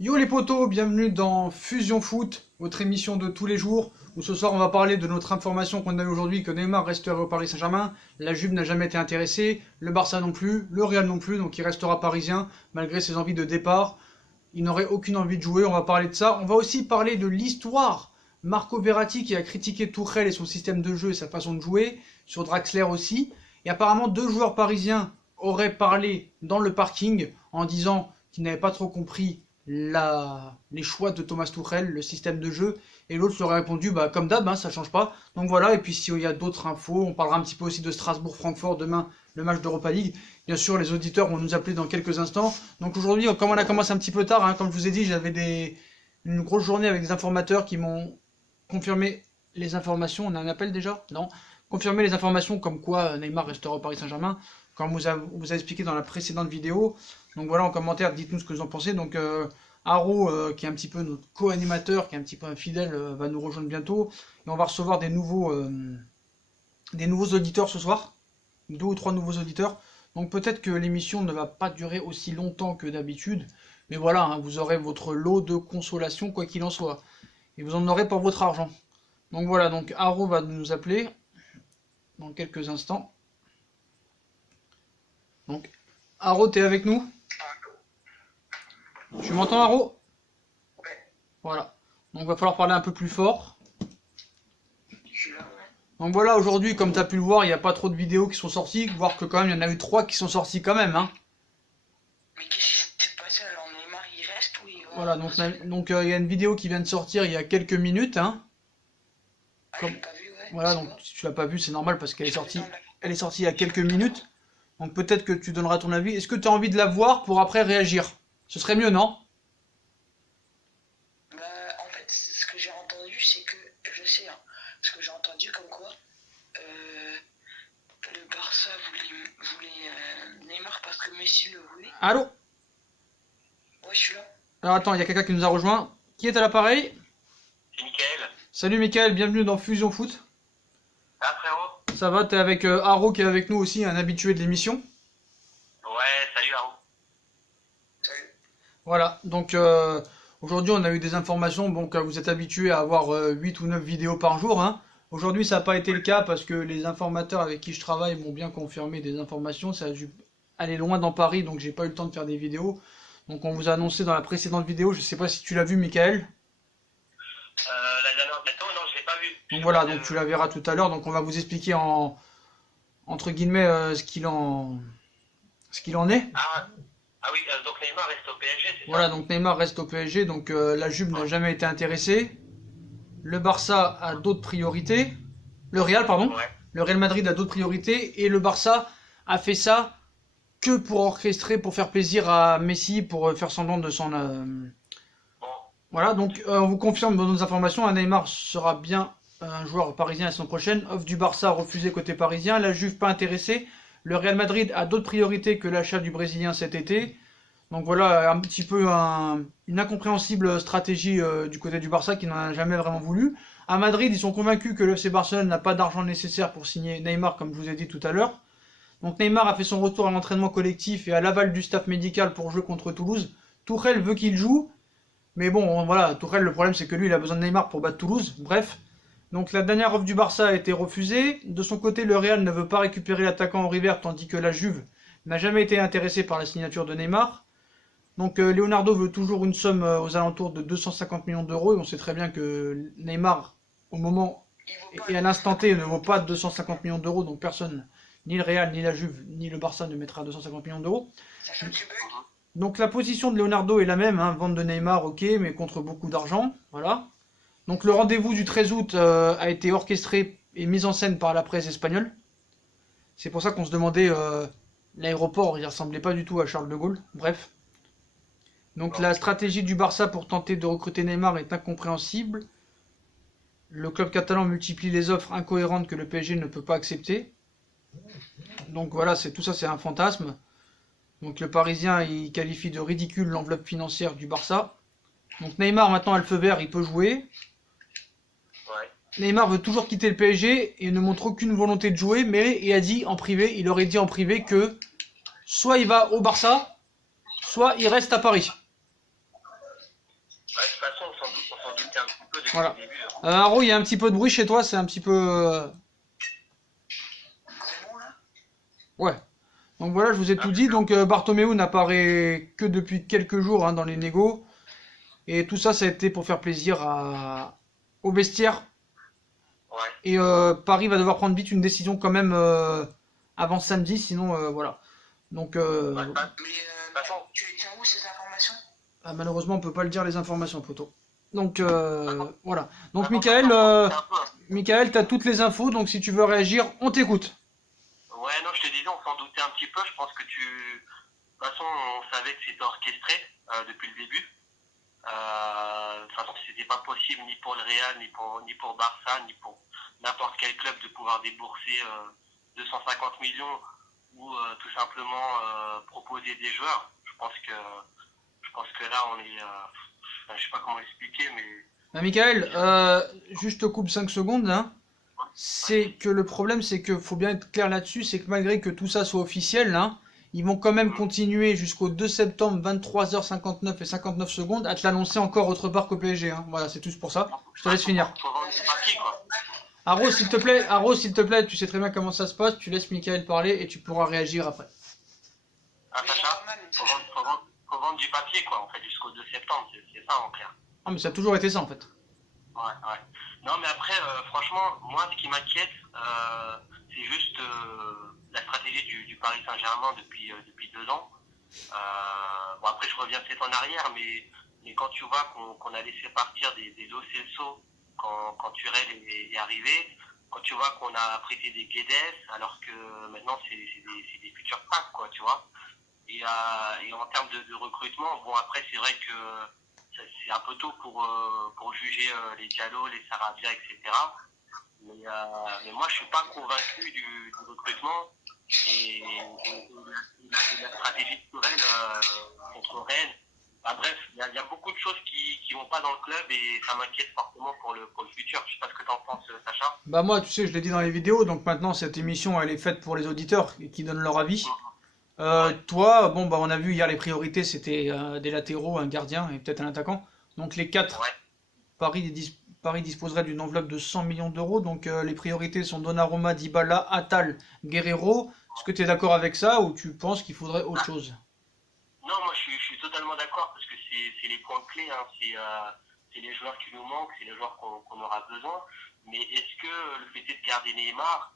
Yo les potos, bienvenue dans Fusion Foot, votre émission de tous les jours, où ce soir on va parler de notre information qu'on a eu aujourd'hui que Neymar resterait au Paris Saint-Germain, la Juve n'a jamais été intéressée, le Barça non plus, le Real non plus, donc il restera parisien malgré ses envies de départ. Il n'aurait aucune envie de jouer, on va parler de ça. On va aussi parler de l'histoire. Marco Verratti qui a critiqué Tuchel et son système de jeu et sa façon de jouer, sur Draxler aussi. Et apparemment deux joueurs parisiens auraient parlé dans le parking en disant qu'ils n'avaient pas trop compris les choix de Thomas Tuchel, le système de jeu, et l'autre leur a répondu bah comme d'hab, hein, ça change pas. Donc voilà, et puis s'il y a d'autres infos, on parlera un petit peu aussi de Strasbourg-Francfort demain, le match d'Europa League. Bien sûr, les auditeurs vont nous appeler dans quelques instants. Donc aujourd'hui, comme on a commencé un petit peu tard, hein, comme je vous ai dit, j'avais une grosse journée avec des informateurs qui m'ont confirmé les informations. On a un appel déjà? Non. Confirmé les informations comme quoi Neymar restera au Paris Saint-Germain, comme vous a expliqué dans la précédente vidéo. Donc voilà, en commentaire, dites-nous ce que vous en pensez. Donc Haro, qui est un petit peu notre co-animateur, qui est un petit peu infidèle, va nous rejoindre bientôt. Et on va recevoir des nouveaux auditeurs ce soir. 2 ou 3 nouveaux auditeurs. Donc peut-être que l'émission ne va pas durer aussi longtemps que d'habitude. Mais voilà, hein, vous aurez votre lot de consolation, quoi qu'il en soit. Et vous en aurez pour votre argent. Donc voilà, donc Haro va nous appeler dans quelques instants. Donc, Haro, t'es avec nous? Tu m'entends, Haro? Voilà. Donc va falloir parler un peu plus fort. Donc voilà, aujourd'hui, comme tu as pu le voir, il n'y a pas trop de vidéos qui sont sorties, voire que quand même, il y en a eu 3 qui sont sorties quand même. Hein. Mais qu'est-ce qui s'est passé alors? Neymar il reste ou il va? Voilà, donc il y a une vidéo qui vient de sortir il y a quelques minutes. Hein. Ah, Comme... j'ai pas vu, ouais. Voilà, donc si tu l'as pas vu, c'est normal parce qu'elle est sortie. Elle est sortie il y a quelques minutes. Donc peut-être que tu donneras ton avis. Est-ce que tu as envie de la voir pour après réagir? Ce serait mieux, non? Bah, en fait, ce que j'ai entendu, c'est que, je sais, hein, ce que j'ai entendu comme quoi, le Barça voulait Neymar parce que Messi le voulait. Allô? Ouais, je suis là. Alors attends, il y a quelqu'un qui nous a rejoint. Qui est à l'appareil? C'est Mickaël. Salut Mickaël, bienvenue dans Fusion Foot. Ah frérot? Ça va, t'es avec Haro qui est avec nous aussi, un habitué de l'émission. Ouais, salut Haro. Salut. Voilà, donc aujourd'hui on a eu des informations, donc vous êtes habitués à avoir 8 ou 9 vidéos par jour. Hein. Aujourd'hui ça n'a pas été le cas parce que les informateurs avec qui je travaille m'ont bien confirmé des informations. Ça a dû aller loin dans Paris, donc j'ai pas eu le temps de faire des vidéos. Donc on vous a annoncé dans la précédente vidéo, je sais pas si tu l'as vu Mickaël. La dernière bientôt, non, je l'ai pas vu. Donc voilà, donc tu la verras tout à l'heure, donc on va vous expliquer entre guillemets ce qu'il en est. Ah oui, donc Neymar reste au PSG, c'est ça? Voilà, donc Neymar reste au PSG, donc la Juve n'a jamais été intéressée. Le Barça a d'autres priorités. Le Real, pardon. Ouais. Le Real Madrid a d'autres priorités. Et le Barça a fait ça que pour orchestrer, pour faire plaisir à Messi, pour faire semblant de s'en... Bon, Voilà, donc on vous confirme dans nos informations, Neymar sera bien un joueur parisien la saison prochaine. Offre du Barça refusée côté parisien. La Juve pas intéressée. Le Real Madrid a d'autres priorités que l'achat du Brésilien cet été. Donc voilà, un petit peu une incompréhensible stratégie du côté du Barça qui n'en a jamais vraiment voulu. À Madrid, ils sont convaincus que le FC Barcelone n'a pas d'argent nécessaire pour signer Neymar, comme je vous ai dit tout à l'heure. Donc Neymar a fait son retour à l'entraînement collectif et à l'aval du staff médical pour jouer contre Toulouse. Tuchel veut qu'il joue, mais bon, voilà, Tuchel, le problème c'est que lui, il a besoin de Neymar pour battre Toulouse. Bref. Donc la dernière offre du Barça a été refusée. De son côté, le Real ne veut pas récupérer l'attaquant Henri Vert, tandis que la Juve n'a jamais été intéressée par la signature de Neymar. Donc Leonardo veut toujours une somme aux alentours de 250 millions d'euros, et on sait très bien que Neymar, au moment et à l'instant T, ne vaut pas 250 millions d'euros, donc personne, ni le Real, ni la Juve, ni le Barça ne mettra 250 millions d'euros. Donc la position de Leonardo est la même, hein, vente de Neymar, ok, mais contre beaucoup d'argent, voilà. Donc le rendez-vous du 13 août a été orchestré et mis en scène par la presse espagnole. C'est pour ça qu'on se demandait, l'aéroport, il ressemblait pas du tout à Charles de Gaulle, bref. Donc la stratégie du Barça pour tenter de recruter Neymar est incompréhensible. Le club catalan multiplie les offres incohérentes que le PSG ne peut pas accepter. Donc voilà, tout ça c'est un fantasme. Donc le Parisien il qualifie de ridicule l'enveloppe financière du Barça. Donc Neymar maintenant a le feu vert, il peut jouer. ouais. Neymar veut toujours quitter le PSG et ne montre aucune volonté de jouer, mais il aurait dit en privé que soit il va au Barça, soit il reste à Paris. de toute façon, on s'en doutait un petit peu depuis Voilà. le début. Haro, il y a un petit peu de bruit chez toi, c'est un petit peu... C'est bon là? Ouais. Donc voilà, je vous ai tout dit. Donc Bartomeu n'apparaît que depuis quelques jours hein, dans les négos. Et tout ça, ça a été pour faire plaisir au vestiaire. Ouais. Et Paris va devoir prendre vite une décision quand même avant samedi, sinon voilà. Donc Ouais, Mais façon- tu tiens où ces informations? malheureusement, on peut pas le dire les informations, poto. Donc voilà. Donc Façon, Michael, c'est un peu, hein. Michael, t'as toutes les infos. Donc si tu veux réagir, on t'écoute. Ouais, non, je te disais, on s'en doutait un petit peu. Je pense que de toute façon, on savait que c'était orchestré depuis le début. De toute façon, c'était pas possible ni pour le Real, ni pour Barça, ni pour n'importe quel club de pouvoir débourser 250 millions ou tout simplement proposer des joueurs. Je pense que là, on est, je sais pas comment expliquer, mais Michael, juste je te coupe 5 secondes. Hein. C'est que le problème, c'est que faut bien être clair là-dessus, c'est que malgré que tout ça soit officiel, hein, ils vont quand même continuer jusqu'au 2 septembre, 23h59 et 59 secondes, à te l'annoncer encore autre part qu'au PSG. Hein. Voilà, c'est tout pour ça. Je te laisse finir. faut vendre du papier, quoi. Aro, s'il te plaît, tu sais très bien comment ça se passe, tu laisses Michael parler et tu pourras réagir après. Ah, Sacha, faut vendre du papier, quoi, en fait, jusqu'au 2 septembre, c'est ça en clair. Ah, mais ça a toujours été ça en fait. Ouais, ouais. Non, mais après, franchement, moi, ce qui m'inquiète, c'est juste la stratégie du Paris Saint-Germain depuis 2 ans. Bon, après, je reviens peut-être en arrière, mais quand tu vois qu'on a laissé partir des Lo Celso quand Turel est arrivé, quand tu vois qu'on a prêté des Guedes, alors que maintenant, c'est des futurs packs, quoi, tu vois. Et en termes de recrutement, bon, après, c'est vrai que c'est un peu tôt pour juger les Diallo, les Sarabia, etc. Mais moi, je suis pas convaincu du recrutement et la stratégie de Tourelle contre Rennes. Bah, bref, il y a beaucoup de choses qui vont pas dans le club et ça m'inquiète fortement pour le futur. Je sais pas ce que tu en penses, Sacha. Bah moi, tu sais, je l'ai dit dans les vidéos, donc maintenant cette émission, elle est faite pour les auditeurs qui donnent leur avis. Toi, bon, bah on a vu hier les priorités, c'était des latéraux, un gardien et peut-être un attaquant. Donc les 4, Ouais. Paris disposerait d'une enveloppe de 100 millions d'euros. Donc les priorités sont Donnarumma, Dybala, Attal, Guerreiro. Est-ce que tu es d'accord avec ça ou tu penses qu'il faudrait autre chose? Non, moi je suis totalement d'accord parce que c'est les points clés, hein. C'est les joueurs qui nous manquent, c'est les joueurs qu'on aura besoin. Mais est-ce que le fait de garder Neymar,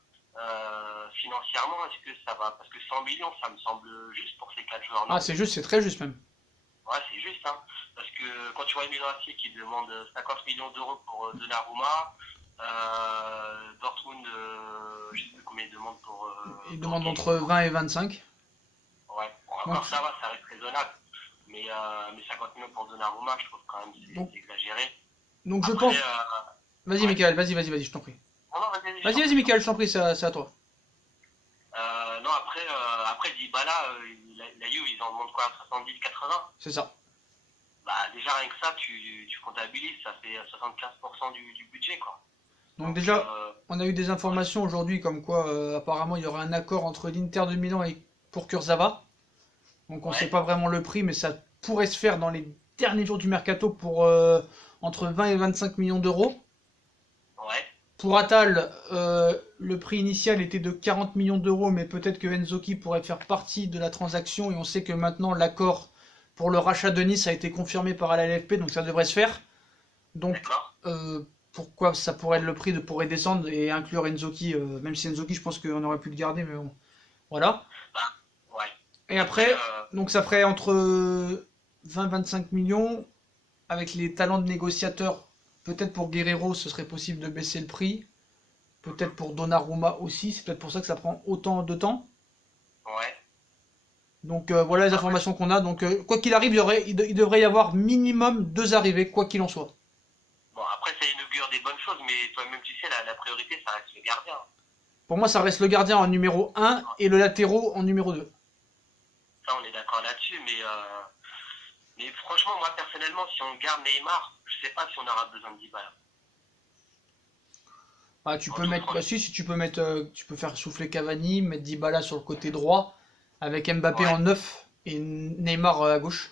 financièrement, est-ce que ça va? Parce que 100 millions, ça me semble juste pour ces 4 joueurs. Ah, c'est juste, c'est très juste même. Ouais, c'est juste, hein. Parce que quand tu vois Milan AC qui demande 50 millions d'euros pour Donnarumma, Dortmund, je sais plus combien il demande pour. Il demande entre 20 et 25. Ouais, bon, encore ça va, ça reste raisonnable. Mais 50 millions pour Donnarumma, je trouve quand même c'est exagéré. Donc je Après, pense... Vas-y, ouais. Michael, vas-y, je t'en prie. Non, vas-y, Vas-y, Michael, je t'en prie, c'est à toi. Non, après Dybala, la Juve, ils en demandent quoi, 70-80? C'est ça. Bah, déjà, rien que ça, tu comptabilises, ça fait 75% du budget, quoi. Donc déjà, on a eu des informations aujourd'hui comme quoi apparemment il y aura un accord entre l'Inter de Milan et pour Kurzawa. Donc on ne sait pas vraiment le prix, mais ça pourrait se faire dans les derniers jours du mercato pour entre 20 et 25 millions d'euros. Ouais. Pour Attal, le prix initial était de 40 millions d'euros, mais peut-être que Enzoki pourrait faire partie de la transaction et on sait que maintenant l'accord pour le rachat de Nice a été confirmé par la LFP, donc ça devrait se faire. Donc pourquoi ça pourrait être le prix pourrait descendre et inclure Enzoki, même si Enzoki je pense qu'on aurait pu le garder, mais bon. Voilà. Bah, ouais. Et après, donc ça ferait entre 20-25 millions avec les talents de négociateurs. Peut-être pour Guerreiro, ce serait possible de baisser le prix. Peut-être pour Donnarumma aussi. C'est peut-être pour ça que ça prend autant de temps. Ouais. Donc voilà les informations qu'on a. Donc quoi qu'il arrive, il devrait y avoir minimum 2 arrivées, quoi qu'il en soit. Bon, après, ça inaugure des bonnes choses, mais toi-même, tu sais, la priorité, ça reste le gardien. Pour moi, ça reste le gardien en numéro 1 et le latéraux en numéro 2. Ça, on est d'accord là-dessus, mais franchement, moi, personnellement, si on garde Neymar, je sais pas si on aura besoin de Dybala. Ah, tu peux mettre, bah si tu peux mettre, tu peux faire souffler Cavani, mettre Dybala sur le côté droit, avec Mbappé en 9 et Neymar à gauche.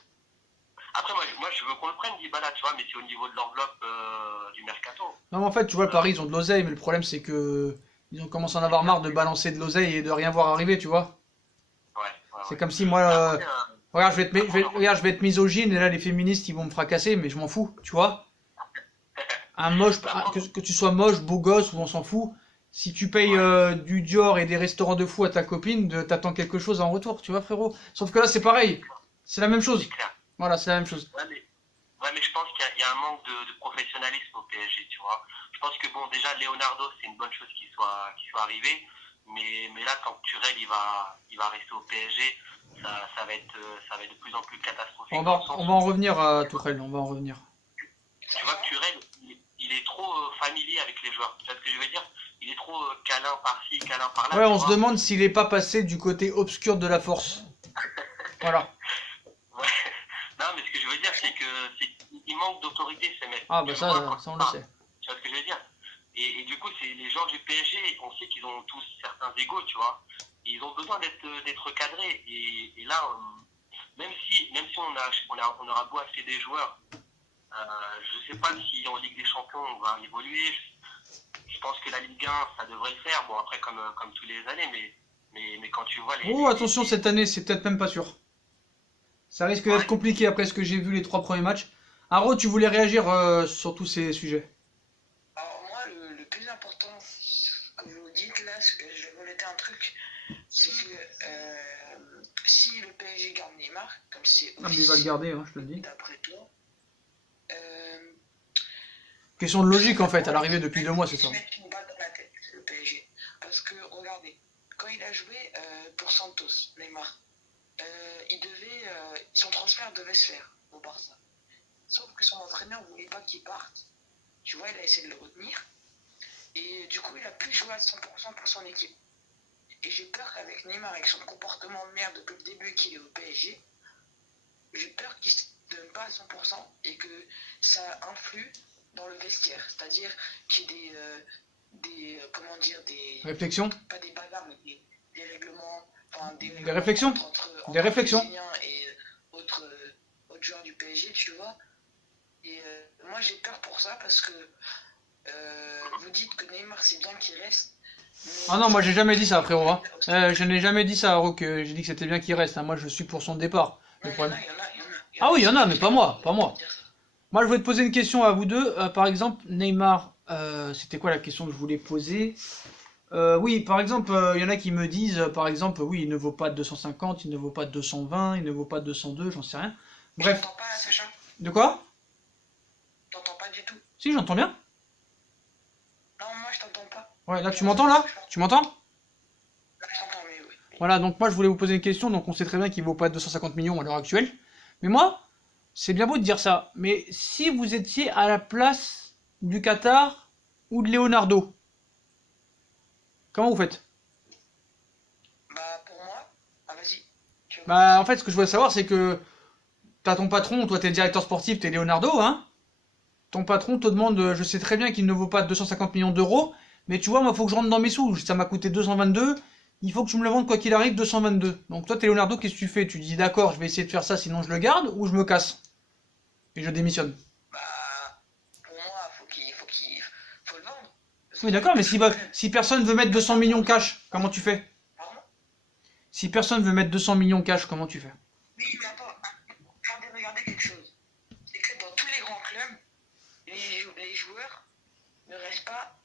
Après, moi, je je veux qu'on le prenne, Dybala, tu vois, mais c'est au niveau de l'enveloppe du mercato. Non, mais en fait, tu vois, le Paris, ils ont de l'oseille, mais le problème, c'est que ils ont commencé à en avoir marre de balancer de l'oseille et de rien voir arriver, tu vois. Ouais, C'est comme si moi, Après, regarde, regarde, je vais être misogyne, et là, les féministes, ils vont me fracasser, mais je m'en fous, tu vois. Un moche, que tu sois moche, beau gosse, ou on s'en fout. Si tu payes du Dior et des restaurants de fou à ta copine, t'attends quelque chose en retour, tu vois, frérot. Sauf que là, c'est pareil. C'est la même chose. c'est clair. Voilà, c'est la même chose. Ouais, mais je pense qu'il y a un manque de professionnalisme au PSG, tu vois. Je pense que bon, déjà, Leonardo, c'est une bonne chose qu'il soit arrivé, mais là, quand Turel, il va rester au PSG, ça va être de plus en plus catastrophique. On va en revenir à Tourelle, on va en revenir. Tu vois que Turel, il est trop familier avec les joueurs. Tu vois ce que je veux dire? Il est trop câlin par-ci, câlin par-là. Ouais, tu on se vois. demande s'il est pas passé du côté obscur de la force. Voilà. Ouais. Non, mais ce que je veux dire, c'est qu'il manque d'autorité, ces mecs. Ah, bah Tu vois, ça, quand ça on ils le parlent. sait. Tu vois ce que je veux dire? Et du coup, c'est les joueurs du PSG, on sait qu'ils ont tous certains égos, tu vois. Et ils ont besoin d'être cadrés. Et là, même si on aura beau acheter des joueurs, je sais pas si en Ligue des Champions on va évoluer. Je pense que la Ligue 1, ça devrait le faire. Bon, après, comme tous les années, mais quand tu vois les. Oh, attention, cette année, c'est peut-être même pas sûr. Ça risque d'être compliqué après ce que j'ai vu les 3 premiers matchs. Aro, tu voulais réagir sur tous ces sujets? Alors moi, le plus important que vous dites là, je vais vous noter un truc, c'est que si le PSG garde Neymar, comme c'est Ah, mais il va le garder, hein, je te le dis. d'après toi, Question de logique en fait, à l'arrivée depuis 2 mois, c'est ça. ils se mettent une balle dans la tête, le PSG. Parce que, regardez, quand il a joué pour Santos, Neymar, son transfert devait se faire au Barça. Sauf que son entraîneur ne voulait pas qu'il parte. Tu vois, il a essayé de le retenir. Et du coup, il a plus joué à 100% pour son équipe. Et j'ai peur qu'avec Neymar, avec son comportement de merde depuis le début qu'il est au PSG, j'ai peur qu'il ne se donne pas à 100% et que ça influe dans le vestiaire. C'est-à-dire qu'il y ait des Réflexion? pas des bagarres, mais des règlements, enfin des réflexions entre Des réflexions Brésiliens et autres joueurs du PSG, tu vois. Et moi j'ai peur pour ça parce que vous dites que Neymar c'est bien qu'il reste. Ah non, moi j'ai jamais dit ça, frérot. Hein. Je n'ai jamais dit ça, Aro, que j'ai dit que c'était bien qu'il reste. Hein. Moi je suis pour son départ. Le problème... Ah oui, il y en a, mais pas moi, pas moi. Moi je voulais te poser une question à vous deux. Par exemple, Neymar, c'était quoi la question que je voulais poser? Oui, par exemple, il y en a qui me disent, par exemple, oui, il ne vaut pas 250, il ne vaut pas 220, il ne vaut pas 202, j'en sais rien. Bref. Je t'entends pas, Sacha. De quoi? Je t'entends pas du tout. Si, j'entends bien. Non, moi je t'entends pas. Ouais, là tu m'entends là? Tu m'entends? Là je t'entends, mais oui. Voilà, donc moi je voulais vous poser une question, donc on sait très bien qu'il vaut pas 250 millions à l'heure actuelle. Mais moi, c'est bien beau de dire ça, mais si vous étiez à la place du Qatar ou de Leonardo, comment vous faites? Bah pour moi, vas-y. Bah en fait ce que je voulais savoir c'est que t'as ton patron, toi t'es directeur sportif, t'es Leonardo, hein? Ton patron te demande, je sais très bien qu'il ne vaut pas 250 millions d'euros, mais tu vois, moi faut que je rentre dans mes sous, ça m'a coûté 222, il faut que tu me le vendes quoi qu'il arrive 222. Donc toi t'es Leonardo, qu'est-ce que tu fais? Tu dis d'accord, je vais essayer de faire ça sinon je le garde, ou je me casse? Et je démissionne. Bah pour moi, faut le vendre. Oui d'accord, mais si personne veut mettre 200 millions cash, comment tu fais? Pardon? Si personne veut mettre 200 millions cash, comment tu fais? Oui, mais attends, regardez quelque chose. C'est que dans tous les grands clubs, les joueurs ne restent pas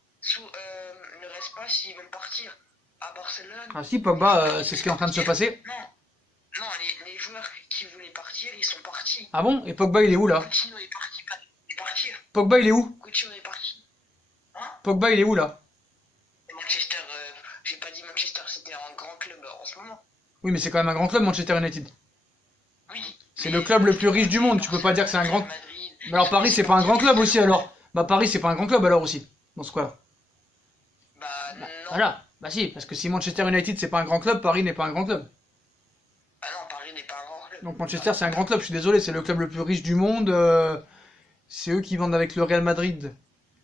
s'ils veulent partir. À Barcelone. Ah si, Pogba, c'est ce qui est en train de se passer. Non, les joueurs qui voulaient partir, ils sont partis. Ah bon? Et Pogba il est où là? Coutinho est parti. Pogba il est où? Coutinho est parti. Hein? Pogba il est où là? Manchester, j'ai pas dit Manchester, c'était un grand club en ce moment. Oui mais c'est quand même un grand club Manchester United. Oui. C'est le club le plus riche du monde, tu peux pas dire que c'est un grand... Madrid. Mais alors Paris c'est pas un grand club aussi alors? Bah Paris c'est pas un grand club alors aussi, dans ce cas-là. Bah non. Voilà, bah si, parce que si Manchester United c'est pas un grand club, Paris n'est pas un grand club. Ah non, Paris n'est pas un grand club. Donc Manchester c'est un grand club, je suis désolé, c'est le club le plus riche du monde, c'est eux qui vendent avec le Real Madrid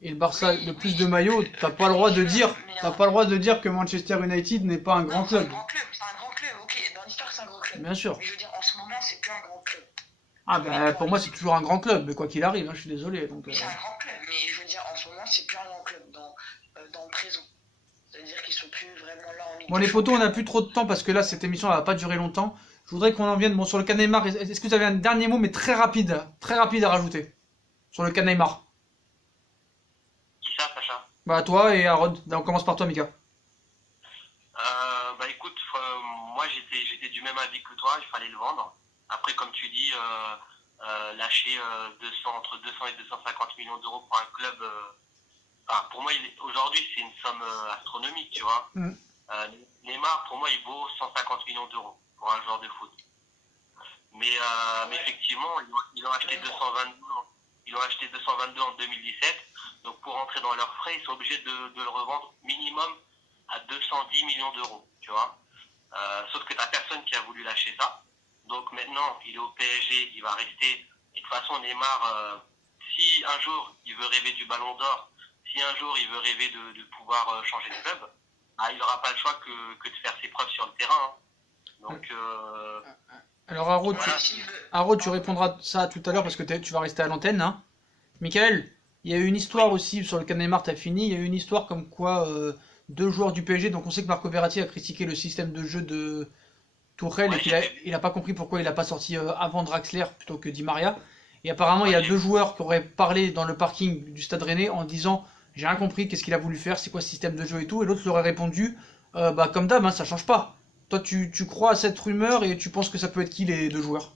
et le Barça le plus de maillots, t'as pas le droit de dire que Manchester United n'est pas un grand club. C'est un grand club, ok, dans l'histoire c'est un grand club. Bien sûr. Mais je veux dire, en ce moment c'est plus un grand club. Ah bah pour moi c'est toujours un grand club, mais quoi qu'il arrive, hein, je suis désolé. Donc, Oui, c'est un grand club, mais je veux dire, en ce moment, c'est plus un grand club dans le présent. C'est-à-dire qu'ils sont plus vraiment là en Ligue Bon des les potos, on n'a Champions. plus trop de temps parce que là cette émission elle va pas durer longtemps. Je voudrais qu'on en vienne bon, sur le cas Neymar. Est-ce que vous avez un dernier mot mais très rapide à rajouter sur le cas Neymar? Qui ça, Sacha? Bah toi et Harold. On commence par toi Mika. Bah écoute, moi j'étais du même avis que toi, il fallait le vendre. Après, comme tu dis, lâcher entre 200 et 250 millions d'euros pour un club, enfin, pour moi aujourd'hui c'est une somme astronomique, tu vois. Mm. Neymar, pour moi, il vaut 150 millions d'euros pour un joueur de foot. Mais effectivement, ils l'ont acheté 222. Ils l'ont acheté 222 en 2017. Donc pour rentrer dans leurs frais, ils sont obligés de le revendre minimum à 210 millions d'euros, tu vois. Sauf que t'as personne qui a voulu lâcher ça. Donc maintenant, il est au PSG, il va rester. Et de toute façon, Neymar, si un jour il veut rêver du Ballon d'Or, si un jour il veut rêver de pouvoir changer de club, il n'aura pas le choix que de faire ses preuves sur le terrain. Hein. Donc, Alors Harold, voilà. Tu répondras ça tout à l'heure parce que tu vas rester à l'antenne. Hein. Michael, il y a eu une histoire aussi sur le cas Neymar, t'as fini. Il y a eu une histoire comme quoi deux joueurs du PSG. Donc on sait que Marco Verratti a critiqué le système de jeu de Tourelle Ouais, et qu'il a pas compris pourquoi il a pas sorti avant Draxler plutôt que Di Maria. Et apparemment il y a deux joueurs qui auraient parlé dans le parking du Stade Rennais en disant j'ai rien compris, qu'est-ce qu'il a voulu faire, c'est quoi ce système de jeu et tout. Et l'autre leur aurait répondu bah comme d'hab, hein, ça change pas. Toi tu crois à cette rumeur et tu penses que ça peut être qui les deux joueurs?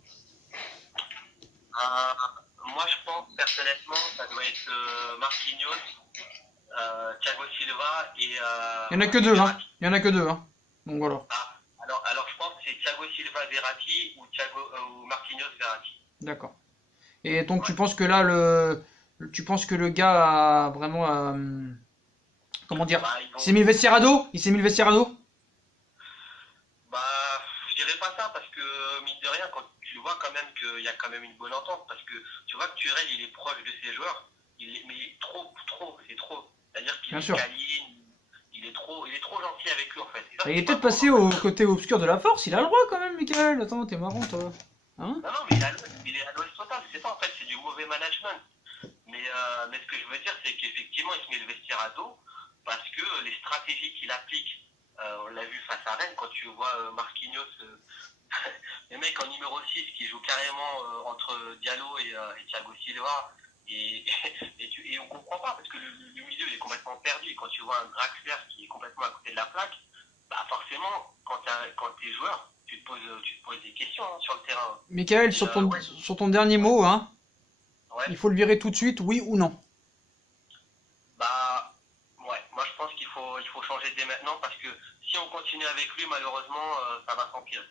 Moi, je pense personnellement, ça doit être Marquinhos, Thiago Silva et. Il y en a que deux, hein. Il y en a que deux, hein. Donc voilà. Alors, je pense que c'est Thiago Silva Verratti ou Marquinhos Verratti. D'accord. Et donc tu penses que là tu penses que le gars a vraiment comment dire, Bah, il s'est mis le vestiaire à dos? Il s'est mis le vestiaire à dos? Bah, je dirais pas ça parce que mine de rien, quand tu vois quand même qu'il y a quand même une bonne entente, parce que tu vois que Turel il est proche de ses joueurs, mais trop, c'est trop. C'est-à-dire qu'il Bien est sûr. câline, il est trop gentil avec lui en fait. Et ça, Il c'est est pas peut-être bon, passé en au fait. côté obscur de la force, il a le droit quand même, Michael. Attends, t'es marrant toi. Hein? Non, mais il est à l'ouest total, c'est ça en fait, c'est du mauvais management. Mais ce que je veux dire, c'est qu'effectivement, il se met le vestiaire à dos parce que les stratégies qu'il applique, on l'a vu face à Rennes, quand tu vois Marquinhos, les mecs en numéro 6 qui jouent carrément entre Diallo et Thiago Silva, et on comprend pas parce que le milieu il est complètement perdu. Et quand tu vois un Draxler qui est complètement à côté de la plaque, bah forcément, quand t'es joueur, tu te poses des questions hein, sur le terrain. Michael, sur ton dernier mot, hein, Ouais. il faut le virer tout de suite, oui ou non? Bah, ouais, moi je pense qu'il faut changer dès maintenant parce que si on continue avec lui, malheureusement, ça va s'empirer.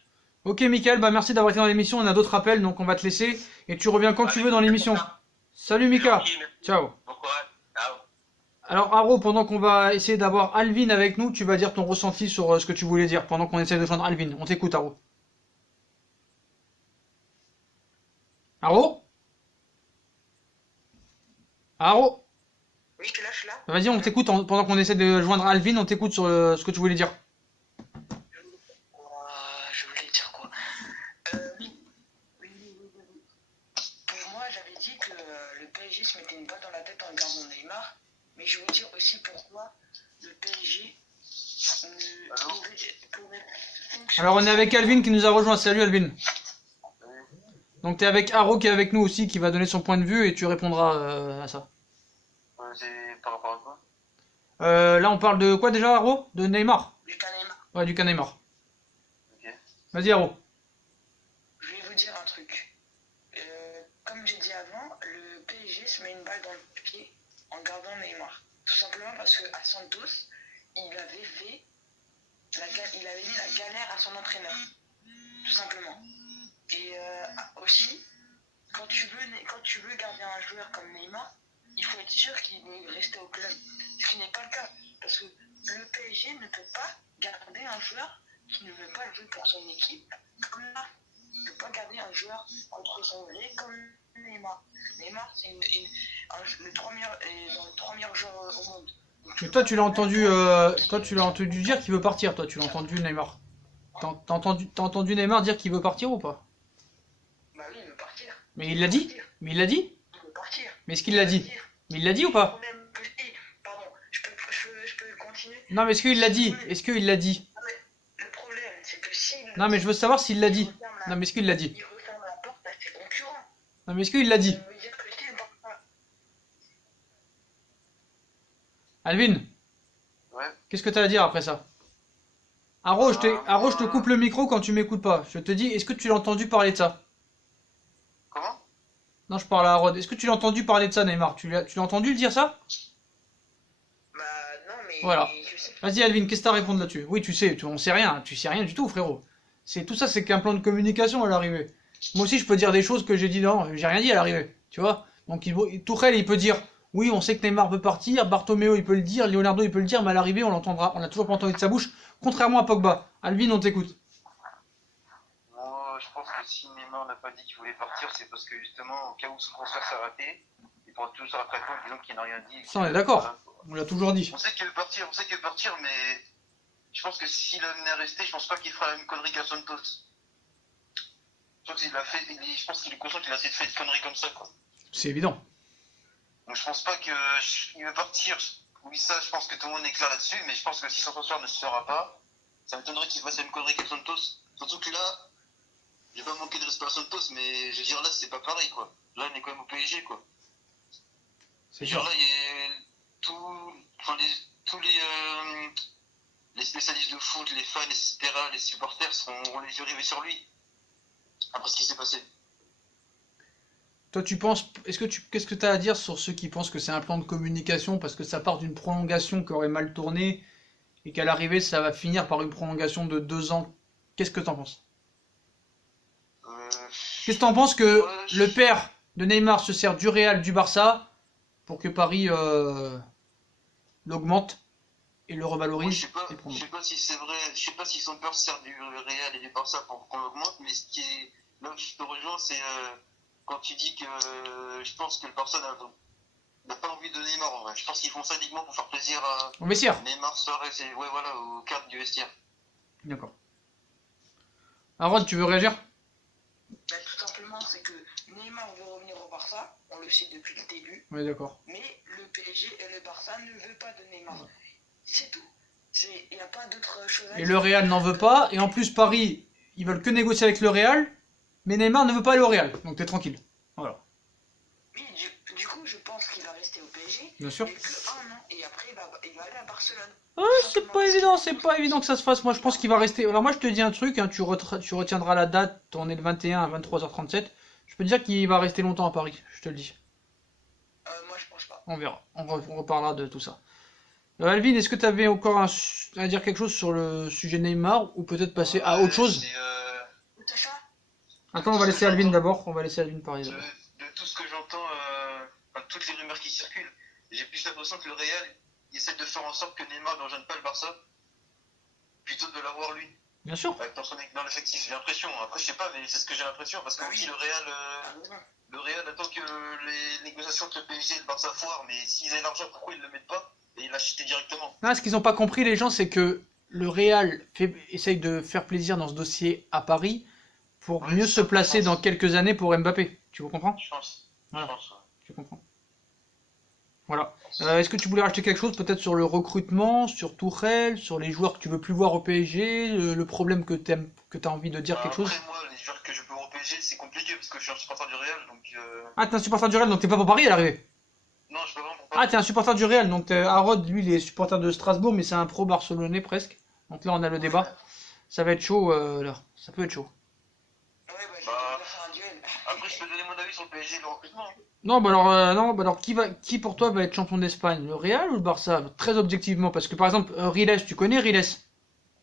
Ok, Michael, bah merci d'avoir été dans l'émission. On a d'autres appels, donc on va te laisser et tu reviens quand tu veux dans l'émission. Salut Mika. Gentil, merci. Ciao. Bon courage. Ciao. Alors Haro, pendant qu'on va essayer d'avoir Alvin avec nous, tu vas dire ton ressenti sur ce que tu voulais dire pendant qu'on essaie de joindre Alvin. On t'écoute Haro. Haro? Haro? Oui, je lâche là. Vas-y, on t'écoute pendant qu'on essaie de joindre Alvin, on t'écoute sur ce que tu voulais dire. Je voulais dire quoi? Oui. Pour moi, j'avais dit que le PSG se mettait une balle dans la tête en gardant Neymar, mais je veux dire aussi pourquoi le PSG pourrait fonctionner. Alors on est avec Alvin qui nous a rejoint. Salut Alvin. Donc t'es avec Haro qui est avec nous aussi, qui va donner son point de vue et tu répondras à ça. C'est par rapport à quoi? Là on parle de quoi déjà Haro? De Neymar? Du cas Neymar. Ouais, du cas Neymar. Ok. Vas-y Haro. Je vais vous dire un truc. Comme j'ai dit avant, le PSG se met une balle dans le pied en gardant Neymar. Tout simplement parce qu'à Santos, il avait mis la galère à son entraîneur. Tout simplement. Et aussi, quand tu veux garder un joueur comme Neymar, il faut être sûr qu'il est resté au club. Ce qui n'est pas le cas. Parce que le PSG ne peut pas garder un joueur qui ne veut pas jouer pour son équipe comme là. Il ne peut pas garder un joueur contre son gré comme Neymar. Neymar, c'est dans les trois meilleurs joueurs au monde. Mais toi tu l'as entendu dire qu'il veut partir, toi tu l'as entendu Neymar. T'as entendu Neymar dire qu'il veut partir ou pas? Bah oui, il veut partir. Mais il l'a dit? Mais il l'a dit? Il veut partir. Mais est-ce qu'il l'a dit? Mais il l'a dit ou Le pas? problème que j'ai, pardon, je peux continuer. Non, mais est-ce qu'il l'a dit? Est-ce qu'il l'a dit? Non, mais le problème, c'est que s'il Non, mais je veux savoir s'il l'a dit. referme Non, mais est-ce qu'il l'a dit? il referme la porte à ses concurrents, Non, mais est-ce qu'il l'a dit? ça veut dire que si le Barça. Alvin, Ouais. qu'est-ce que t'as à dire après ça? Aro, je te coupe le micro quand tu m'écoutes pas. Je te dis, est-ce que tu l'as entendu parler de ça? Comment? Non, je parle à Arod. Est-ce que tu l'as entendu parler de ça, Neymar? Tu l'as entendu le dire ça? Bah non, mais Voilà. je sais. Vas-y, Alvin, qu'est-ce que t'as à répondre là-dessus? Oui, on sait rien. Tu sais rien du tout, frérot. Tout ça, c'est qu'un plan de communication à l'arrivée. Moi aussi, je peux dire des choses que j'ai dit non, j'ai rien dit à l'arrivée. Tu vois? Donc, Tourelle, il peut dire, oui, on sait que Neymar peut partir. Bartomeu, il peut le dire. Leonardo, il peut le dire. Mais à l'arrivée, on l'entendra. On l'a toujours pas entendu de sa bouche. Contrairement à Pogba. Alvin, on t'écoute. Moi, je pense que si Neymar n'a pas dit qu'il voulait partir, c'est parce que justement, au cas où son transfert s'est raté, il pourra toujours se rattraper en disant qu'il n'a rien dit. Ça, on est d'accord. Voilà. On l'a toujours dit. On sait qu'il veut partir, mais je pense que s'il amenait à rester, je pense pas qu'il fera la même connerie qu'à Santos. Je pense qu'il a fait, je pense qu'il est conscient qu'il a essayé de faire une connerie comme ça, quoi. C'est évident. Donc je pense pas qu'il veut partir. Oui, ça, je pense que tout le monde est clair là-dessus, mais je pense que si son transfert ne se fera pas, ça m'étonnerait qu'il fasse la même connerie qu'à Santos. Surtout que là, j'ai pas manqué de respect à Santos, mais je veux dire, là, c'est pas pareil, quoi. Là, on est quand même au PSG, quoi. C'est Genre sûr. là, il y a tous les spécialistes de foot, les fans, etc., les supporters ont les yeux rivés sur lui. Après ce qui s'est passé. Toi, tu penses, qu'est-ce que tu as à dire sur ceux qui pensent que c'est un plan de communication parce que ça part d'une prolongation qui aurait mal tourné et qu'à l'arrivée, ça va finir par une prolongation de 2 ans? Qu'est-ce que t'en penses? Euh, Qu'est-ce que t'en penses que ouais, le père de Neymar se sert du Real, du Barça pour que Paris l'augmente et le Moi, revalorise et je prolonge? sais pas si c'est vrai, je sais pas si son peur se sert du Real et du Barça pour qu'on l'augmente, mais ce qui est là où je te rejoins, c'est quand tu dis que je pense que le Barça n'a pas envie de Neymar en vrai. Je pense qu'ils font ça uniquement pour faire plaisir à Au vestiaire. Neymar, Suarez et ouais, voilà, aux cartes du vestiaire. D'accord. Harold, tu veux réagir? Bah, tout simplement, c'est que Neymar veut revenir au Barça, on le sait depuis le début, Oui, d'accord. mais le PSG et le Barça ne veulent pas de Neymar. C'est tout. Il n'y a pas d'autre chose à Et dire. le Real n'en veut pas. Et en plus, Paris, ils veulent que négocier avec le Real. Mais Neymar ne veut pas aller au Real. Donc t'es tranquille. Voilà. Oui, du coup, je pense qu'il va rester au PSG, Bien sûr. mais que un an, et après, il va aller à Barcelone. Ouais, c'est pas évident que ça se fasse. Moi, je pense qu'il va rester. Alors, moi, je te dis un truc, hein, tu retiendras la date. On est le 21 à 23h37. Je peux te dire qu'il va rester longtemps à Paris. Je te le dis. Moi, je pense pas. On verra. On reparlera de tout ça. Alvin, est-ce que tu avais encore à dire quelque chose sur le sujet Neymar ou peut-être passer à autre chose? C'est, Sacha, Attends, on va laisser Alvin d'abord. On va laisser Alvin parler de, d'abord. de tout ce que j'entends, toutes les rumeurs qui circulent, j'ai plus l'impression que le Real il essaie de faire en sorte que Neymar ne rejoigne pas le Barça, plutôt de l'avoir lui, Bien sûr. avec dans l'effectif. J'ai l'impression. Après, je sais pas, mais c'est ce que j'ai l'impression, parce que Ah oui. oui, le Real attend que les négociations entre le PSG et le Barça foirent, mais s'ils avaient l'argent, pourquoi ils le mettent pas et ils l'achètent directement? Non, ce qu'ils n'ont pas compris, les gens, c'est que le Real essaye de faire plaisir dans ce dossier à Paris pour Ouais, mieux c'est se ça, placer je pense. dans quelques années pour Mbappé. Tu comprends? Je pense. Voilà. Je pense. Ouais. Tu comprends. Voilà. Est-ce que tu voulais rajouter quelque chose peut-être sur le recrutement, sur Tourelle, sur les joueurs que tu veux plus voir au PSG, le problème que tu as envie de dire quelque chose? Après, moi, les joueurs que je peux voir au PSG, c'est compliqué parce que je suis un supporter du Real, donc. Ah, t'es un supporter du Real, donc t'es pas pour Paris à l'arrivée? Non, je peux vraiment pour Ah, pas. t'es un supporter du Real, donc Harod, lui, il est supporter de Strasbourg, mais c'est un pro barcelonais presque. Donc là, on a le débat. Ça va être chaud, là. Ça peut être chaud. ouais, bah, je Bah, vais faire un duel. Après, je peux donner mon avis sur le PSG et le recrutement. Non, non, bah alors qui pour toi va être champion d'Espagne? Le Real ou le Barça? Très objectivement, parce que par exemple, Riles, tu connais Riles?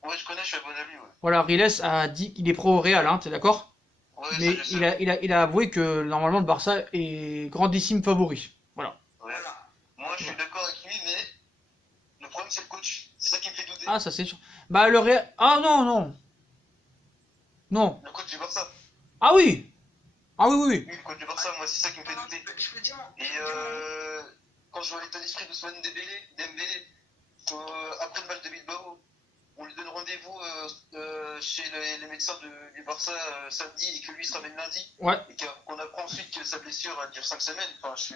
Ouais, je connais, je suis abonné à lui, ouais. Voilà, Riles a dit qu'il est pro au Real, hein, t'es d'accord? Ouais, Mais ça, je sais. il a avoué que normalement le Barça est grandissime favori. Voilà. Ouais. Voilà. Moi, je suis d'accord avec lui, mais le problème, c'est le coach. C'est ça qui me fait douter. Ah, ça c'est sûr. Bah le Real. Ah non, non. Non. Le coach du Barça. Ah oui! Ah oui, oui, oui. Oui, le coach du Barça, moi, c'est ça qui me fait Non, douter. je peux dire. Et quand je vois l'état d'esprit d'Ousmane Dembélé, après le match de Bilbao, on lui donne rendez-vous chez les médecins du Barça samedi et que lui se ramène lundi. Ouais. Et qu'on apprend ensuite que sa blessure dure 5 semaines. Enfin, je suis.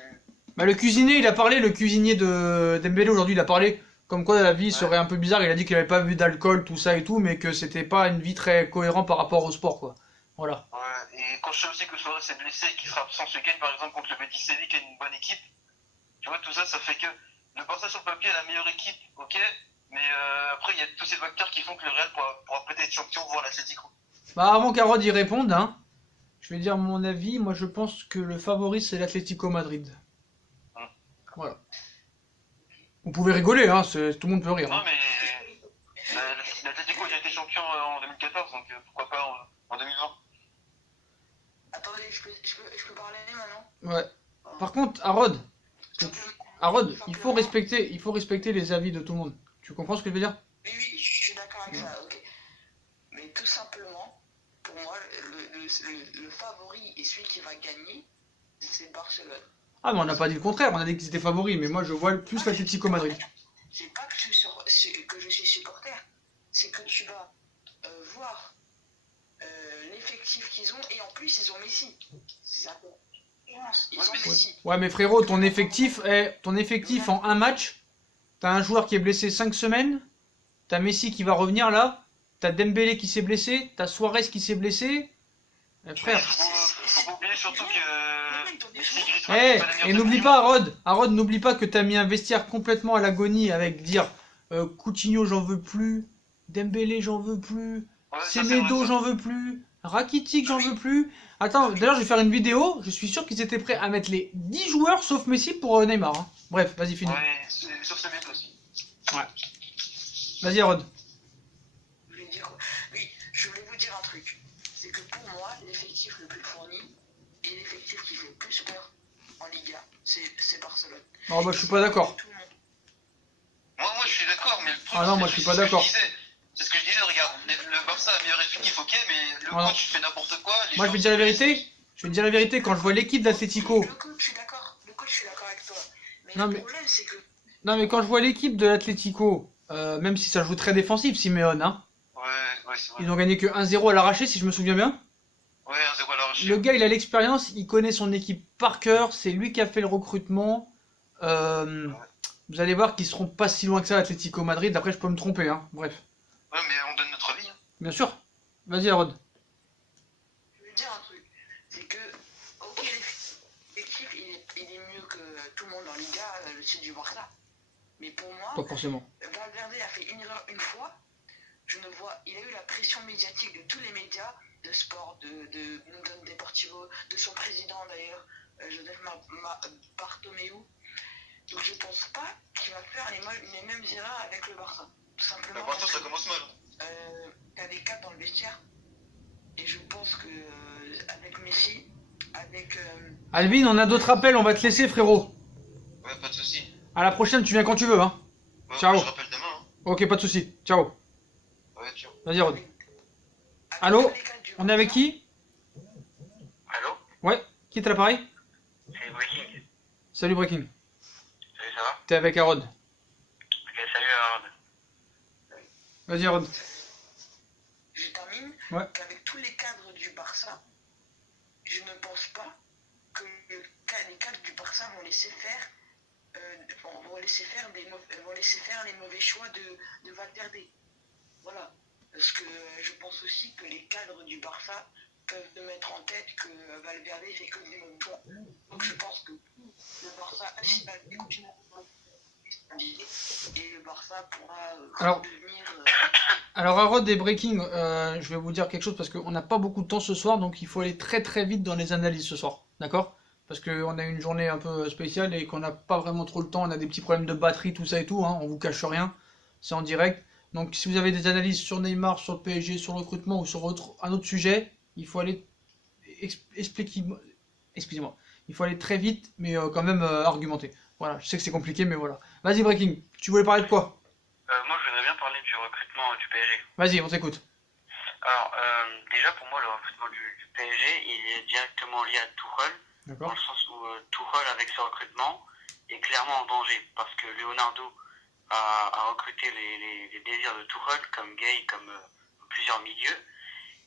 Bah, le cuisinier, il a parlé, le cuisinier de Dembélé aujourd'hui, il a parlé comme quoi la vie serait un peu bizarre. Il a dit qu'il avait pas vu d'alcool, tout ça et tout, mais que c'était pas une vie très cohérente par rapport au sport, quoi. Voilà. Ouais, et quand je sais aussi que Suarez s'est blessé et qu'il sera absent ce week-end, par exemple, contre le Betis Séville, qui a une bonne équipe, tu vois, tout ça, ça fait que le Barça sur le papier a la meilleure équipe, ok, mais après, il y a tous ces facteurs qui font que le Real pourra peut-être être champion, voire l'Atlético. Bah, avant qu'Arod y réponde, hein, je vais dire mon avis. Moi, je pense que le favori, c'est l'Atlético Madrid. Voilà. Vous pouvez rigoler, hein, tout le monde peut rire. Non, Hein. mais l'Atlético a déjà été champion en 2014, donc pourquoi pas en 2020. Attendez, je peux parler maintenant? Ouais. Par contre, Arod, il faut respecter les avis de tout le monde. Tu comprends ce que je veux dire? Oui, oui, je suis d'accord avec ça, ok. Mais tout simplement, pour moi, le favori et celui qui va gagner, c'est Barcelone. Ah, mais on n'a pas dit le contraire, on a dit qu'ils étaient favoris, mais moi je vois plus l'Atlético Madrid. C'est pas que je suis supporter, c'est que tu vas voir l'effectif qu'ils ont, et en plus ils ont Messi. C'est ça. Ils ont Messi. Ouais, mais frérot, ton effectif en un match, t'as un joueur qui est blessé 5 semaines, t'as Messi qui va revenir là, t'as Dembélé qui s'est blessé, t'as Suarez qui s'est blessé. Frère. Faut pas oublier surtout que. Et n'oublie pas, Arod, n'oublie pas que t'as mis un vestiaire complètement à l'agonie avec dire Coutinho, j'en veux plus, Dembélé, j'en veux plus, Semedo, j'en veux plus, Rakitic, j'en veux plus. Attends, d'ailleurs, je vais faire une vidéo, je suis sûr qu'ils étaient prêts à mettre les 10 joueurs sauf Messi pour Neymar. Hein. Bref, vas-y, finis. Ouais, sauf Semedo aussi. Ouais. Vas-y, Arod. Oui, je voulais vous dire un truc. C'est que pour moi, l'effectif le plus fourni et l'effectif qui fait le plus peur en Liga, c'est Barcelone. Oh, bah, je suis pas d'accord. Moi, je suis d'accord, mais le truc, Ah non, moi, je suis pas d'accord. C'est ce que je disais, regarde, le Barça a un meilleur effectif, ok, mais le coach fait n'importe quoi. Moi, je vais te dire la vérité. Je vais te dire la vérité, quand je vois l'équipe d'Atlético. Le coach, je suis d'accord. Le coach, je suis d'accord avec toi. Mais Non, le problème, c'est que. Non, mais quand je vois l'équipe de l'Atlético, même si ça joue très défensif, Simeone, hein. Ouais, c'est vrai. Ils n'ont gagné que 1-0 à l'arraché, si je me souviens bien. Ouais, 1-0 à l'arraché. Le gars, il a l'expérience, il connaît son équipe par cœur, c'est lui qui a fait le recrutement. Vous allez voir qu'ils seront pas si loin que ça, l'Atlético Madrid. Après, je peux me tromper, hein. Bref. Ouais, mais on donne notre avis. Hein. Bien sûr. Vas-y, Arod. Je veux dire un truc. C'est que, ok, l'effectif, il est mieux que tout le monde en Liga, c'est du Barça. Mais pour moi, Pas forcément. Valverde a fait une erreur une fois. Il a eu la pression médiatique de tous les médias, de sport, de Mundo Deportivo, de son président d'ailleurs, Joseph Bartomeu. Donc je pense pas qu'il va faire les mêmes erreurs avec le Barça. Tout simplement. Pour l'instant, ça commence mal. T'as des cadres dans le vestiaire. Et je pense que avec Messi, avec. Alvin, on a d'autres appels, on va te laisser, frérot. Ouais, pas de soucis. À la prochaine, tu viens quand tu veux, hein. Ouais, Ciao. Je rappelle demain. Hein. Ok, pas de soucis. Ciao. Ouais, ciao. Vas-y, Arod. Allô? On est avec qui? Allô? Ouais, qui est à l'appareil? C'est Breaking. Salut, Breaking. Salut, ça va? T'es avec Arod. Ok, salut Harold. Vas-y, Arod. Je termine qu'avec tous les cadres du Barça, je ne pense pas que les cadres du Barça vont laisser faire les mauvais choix de Valverde. Voilà. Parce que je pense aussi que les cadres du Barça peuvent se mettre en tête que Valverde fait que des mauvais choix. Donc je pense que le Barça, si Valverde continue et le Barça pourra devenir... Alors, Arod et Breaking, je vais vous dire quelque chose parce qu'on n'a pas beaucoup de temps ce soir, donc il faut aller très très vite dans les analyses ce soir. D'accord? Parce qu'on a une journée un peu spéciale et qu'on n'a pas vraiment trop le temps, on a des petits problèmes de batterie, tout ça et tout, hein, on vous cache rien, c'est en direct. Donc si vous avez des analyses sur Neymar, sur le PSG, sur le recrutement ou sur un autre sujet, il faut aller excusez-moi, il faut aller très vite, mais quand même argumenter. Voilà, je sais que c'est compliqué, mais voilà. Vas-y Breaking, tu voulais parler de quoi? Moi, je voudrais bien parler du recrutement du PSG. Vas-y, on t'écoute. Alors, déjà, pour moi, le recrutement du PSG, il est directement lié à Tuchel, dans le sens où Tuchel, avec ce recrutement, est clairement en danger, parce que Leonardo à recruter les désirs de Tuchel, comme Gay, comme plusieurs milieux.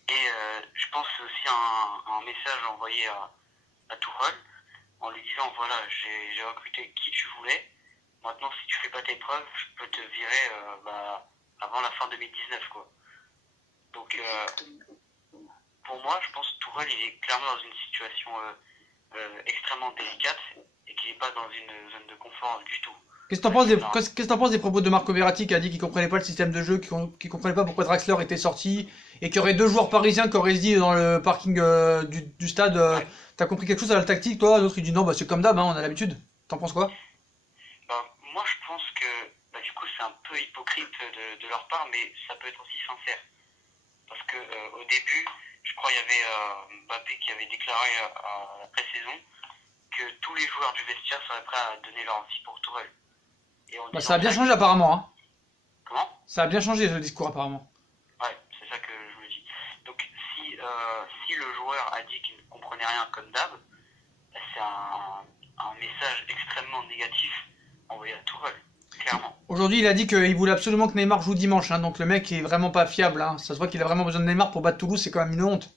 Et je pense aussi un message envoyé à Tuchel en lui disant voilà, j'ai recruté qui tu voulais. Maintenant, si tu fais pas tes preuves, je peux te virer avant la fin 2019, quoi. Donc, pour moi, je pense que Tuchel, il est clairement dans une situation extrêmement délicate et qu'il n'est pas dans une zone de confort du tout. Qu'est-ce que t'en penses des propos de Marco Verratti qui a dit qu'il comprenait pas le système de jeu, qu'il comprenait pas pourquoi Draxler était sorti et qu'il y aurait 2 joueurs parisiens qui auraient dit dans le parking du stade t'as compris quelque chose à la tactique toi? L'autre il dit non, bah c'est comme d'hab, hein, on a l'habitude. T'en penses quoi? Moi, je pense que du coup, c'est un peu hypocrite de leur part, mais ça peut être aussi sincère. Parce que au début, je crois qu'il y avait Mbappé qui avait déclaré à la pré-saison que tous les joueurs du vestiaire seraient prêts à donner leur vie pour Tourelle. Bah, ça a bien changé apparemment, hein. Comment? Ça a bien changé ce discours apparemment. Ouais, c'est ça que je me dis. Donc si le joueur a dit qu'il ne comprenait rien comme d'hab, bah, c'est un message extrêmement négatif envoyé à Tourelle, clairement. Aujourd'hui il a dit qu'il voulait absolument que Neymar joue dimanche, hein, donc le mec est vraiment pas fiable, hein. Ça se voit qu'il a vraiment besoin de Neymar pour battre Toulouse, c'est quand même une honte.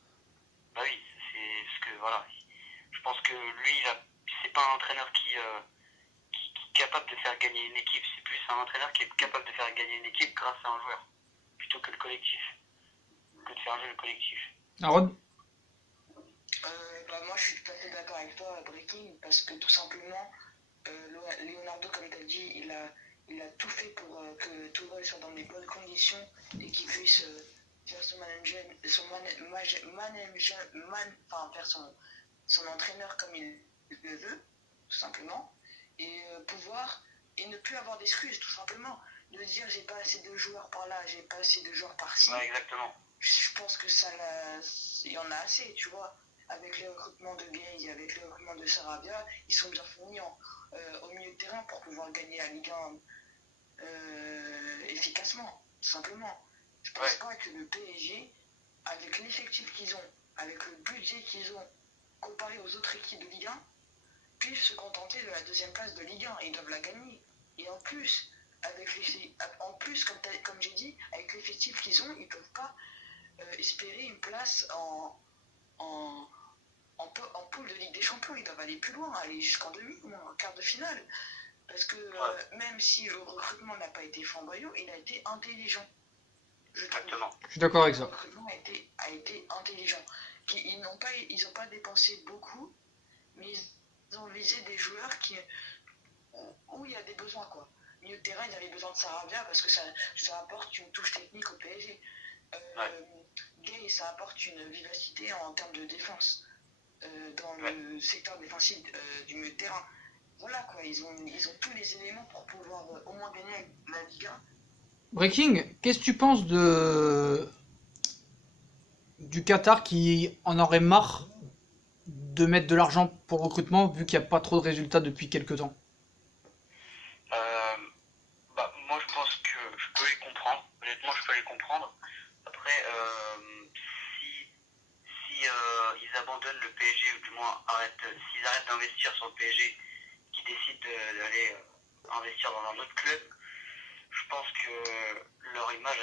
Bah oui, c'est ce que voilà. Je pense que lui, c'est pas un entraîneur qui est capable de faire gagner une équipe. C'est plus un entraîneur qui est capable de faire gagner une équipe grâce à un joueur, plutôt que le collectif, que de faire jouer le collectif. Aaron? Moi, je suis tout à fait d'accord avec toi, Breaking, parce que tout simplement, Leonardo, comme tu as dit, il a tout fait pour que Tourelle soit dans des bonnes conditions et qu'il puisse faire faire son entraîneur comme il le veut, tout simplement, et pouvoir et ne plus avoir d'excuses, tout simplement. De dire j'ai pas assez de joueurs par là, j'ai pas assez de joueurs par ci. Ouais, exactement. Je pense que il y en a assez, tu vois. Avec le recrutement de Gay, avec le recrutement de Sarabia, ils sont bien fournis au milieu de terrain pour pouvoir gagner la Ligue 1 efficacement, tout simplement. Je pense pas que le PSG, avec l'effectif qu'ils ont, avec le budget qu'ils ont, comparé aux autres équipes de Ligue 1, puissent se contenter de la 2e place de Ligue 1 et ils doivent la gagner. Et en plus, comme j'ai dit, avec l'effectif qu'ils ont, ils ne peuvent pas espérer une place en poule de Ligue des Champions. Ils doivent aller plus loin, aller jusqu'en demi ou en quart de finale. Parce que même si le recrutement n'a pas été flamboyant, il a été intelligent. Exactement. Je suis d'accord avec ça. Le recrutement a été intelligent. Ils n'ont pas dépensé beaucoup, mais ils ont visé des joueurs où il y a des besoins, quoi. Milieu de terrain, ils avaient besoin de Sarabia parce que ça apporte une touche technique au PSG. Gay, ça apporte une vivacité en termes de défense dans le secteur défensif du milieu de terrain. Voilà quoi, ils ont tous les éléments pour pouvoir au moins gagner la Ligue 1. Breaking, qu'est-ce que tu penses du Qatar qui en aurait marre de mettre de l'argent pour le recrutement vu qu'il n'y a pas trop de résultats depuis quelques temps? Moi je pense que je peux les comprendre. Honnêtement, je peux les comprendre. Après, si ils abandonnent le PSG, ou du moins s'ils arrêtent d'investir sur le PSG, qu'ils décident d'aller investir dans un autre club, je pense que leur image,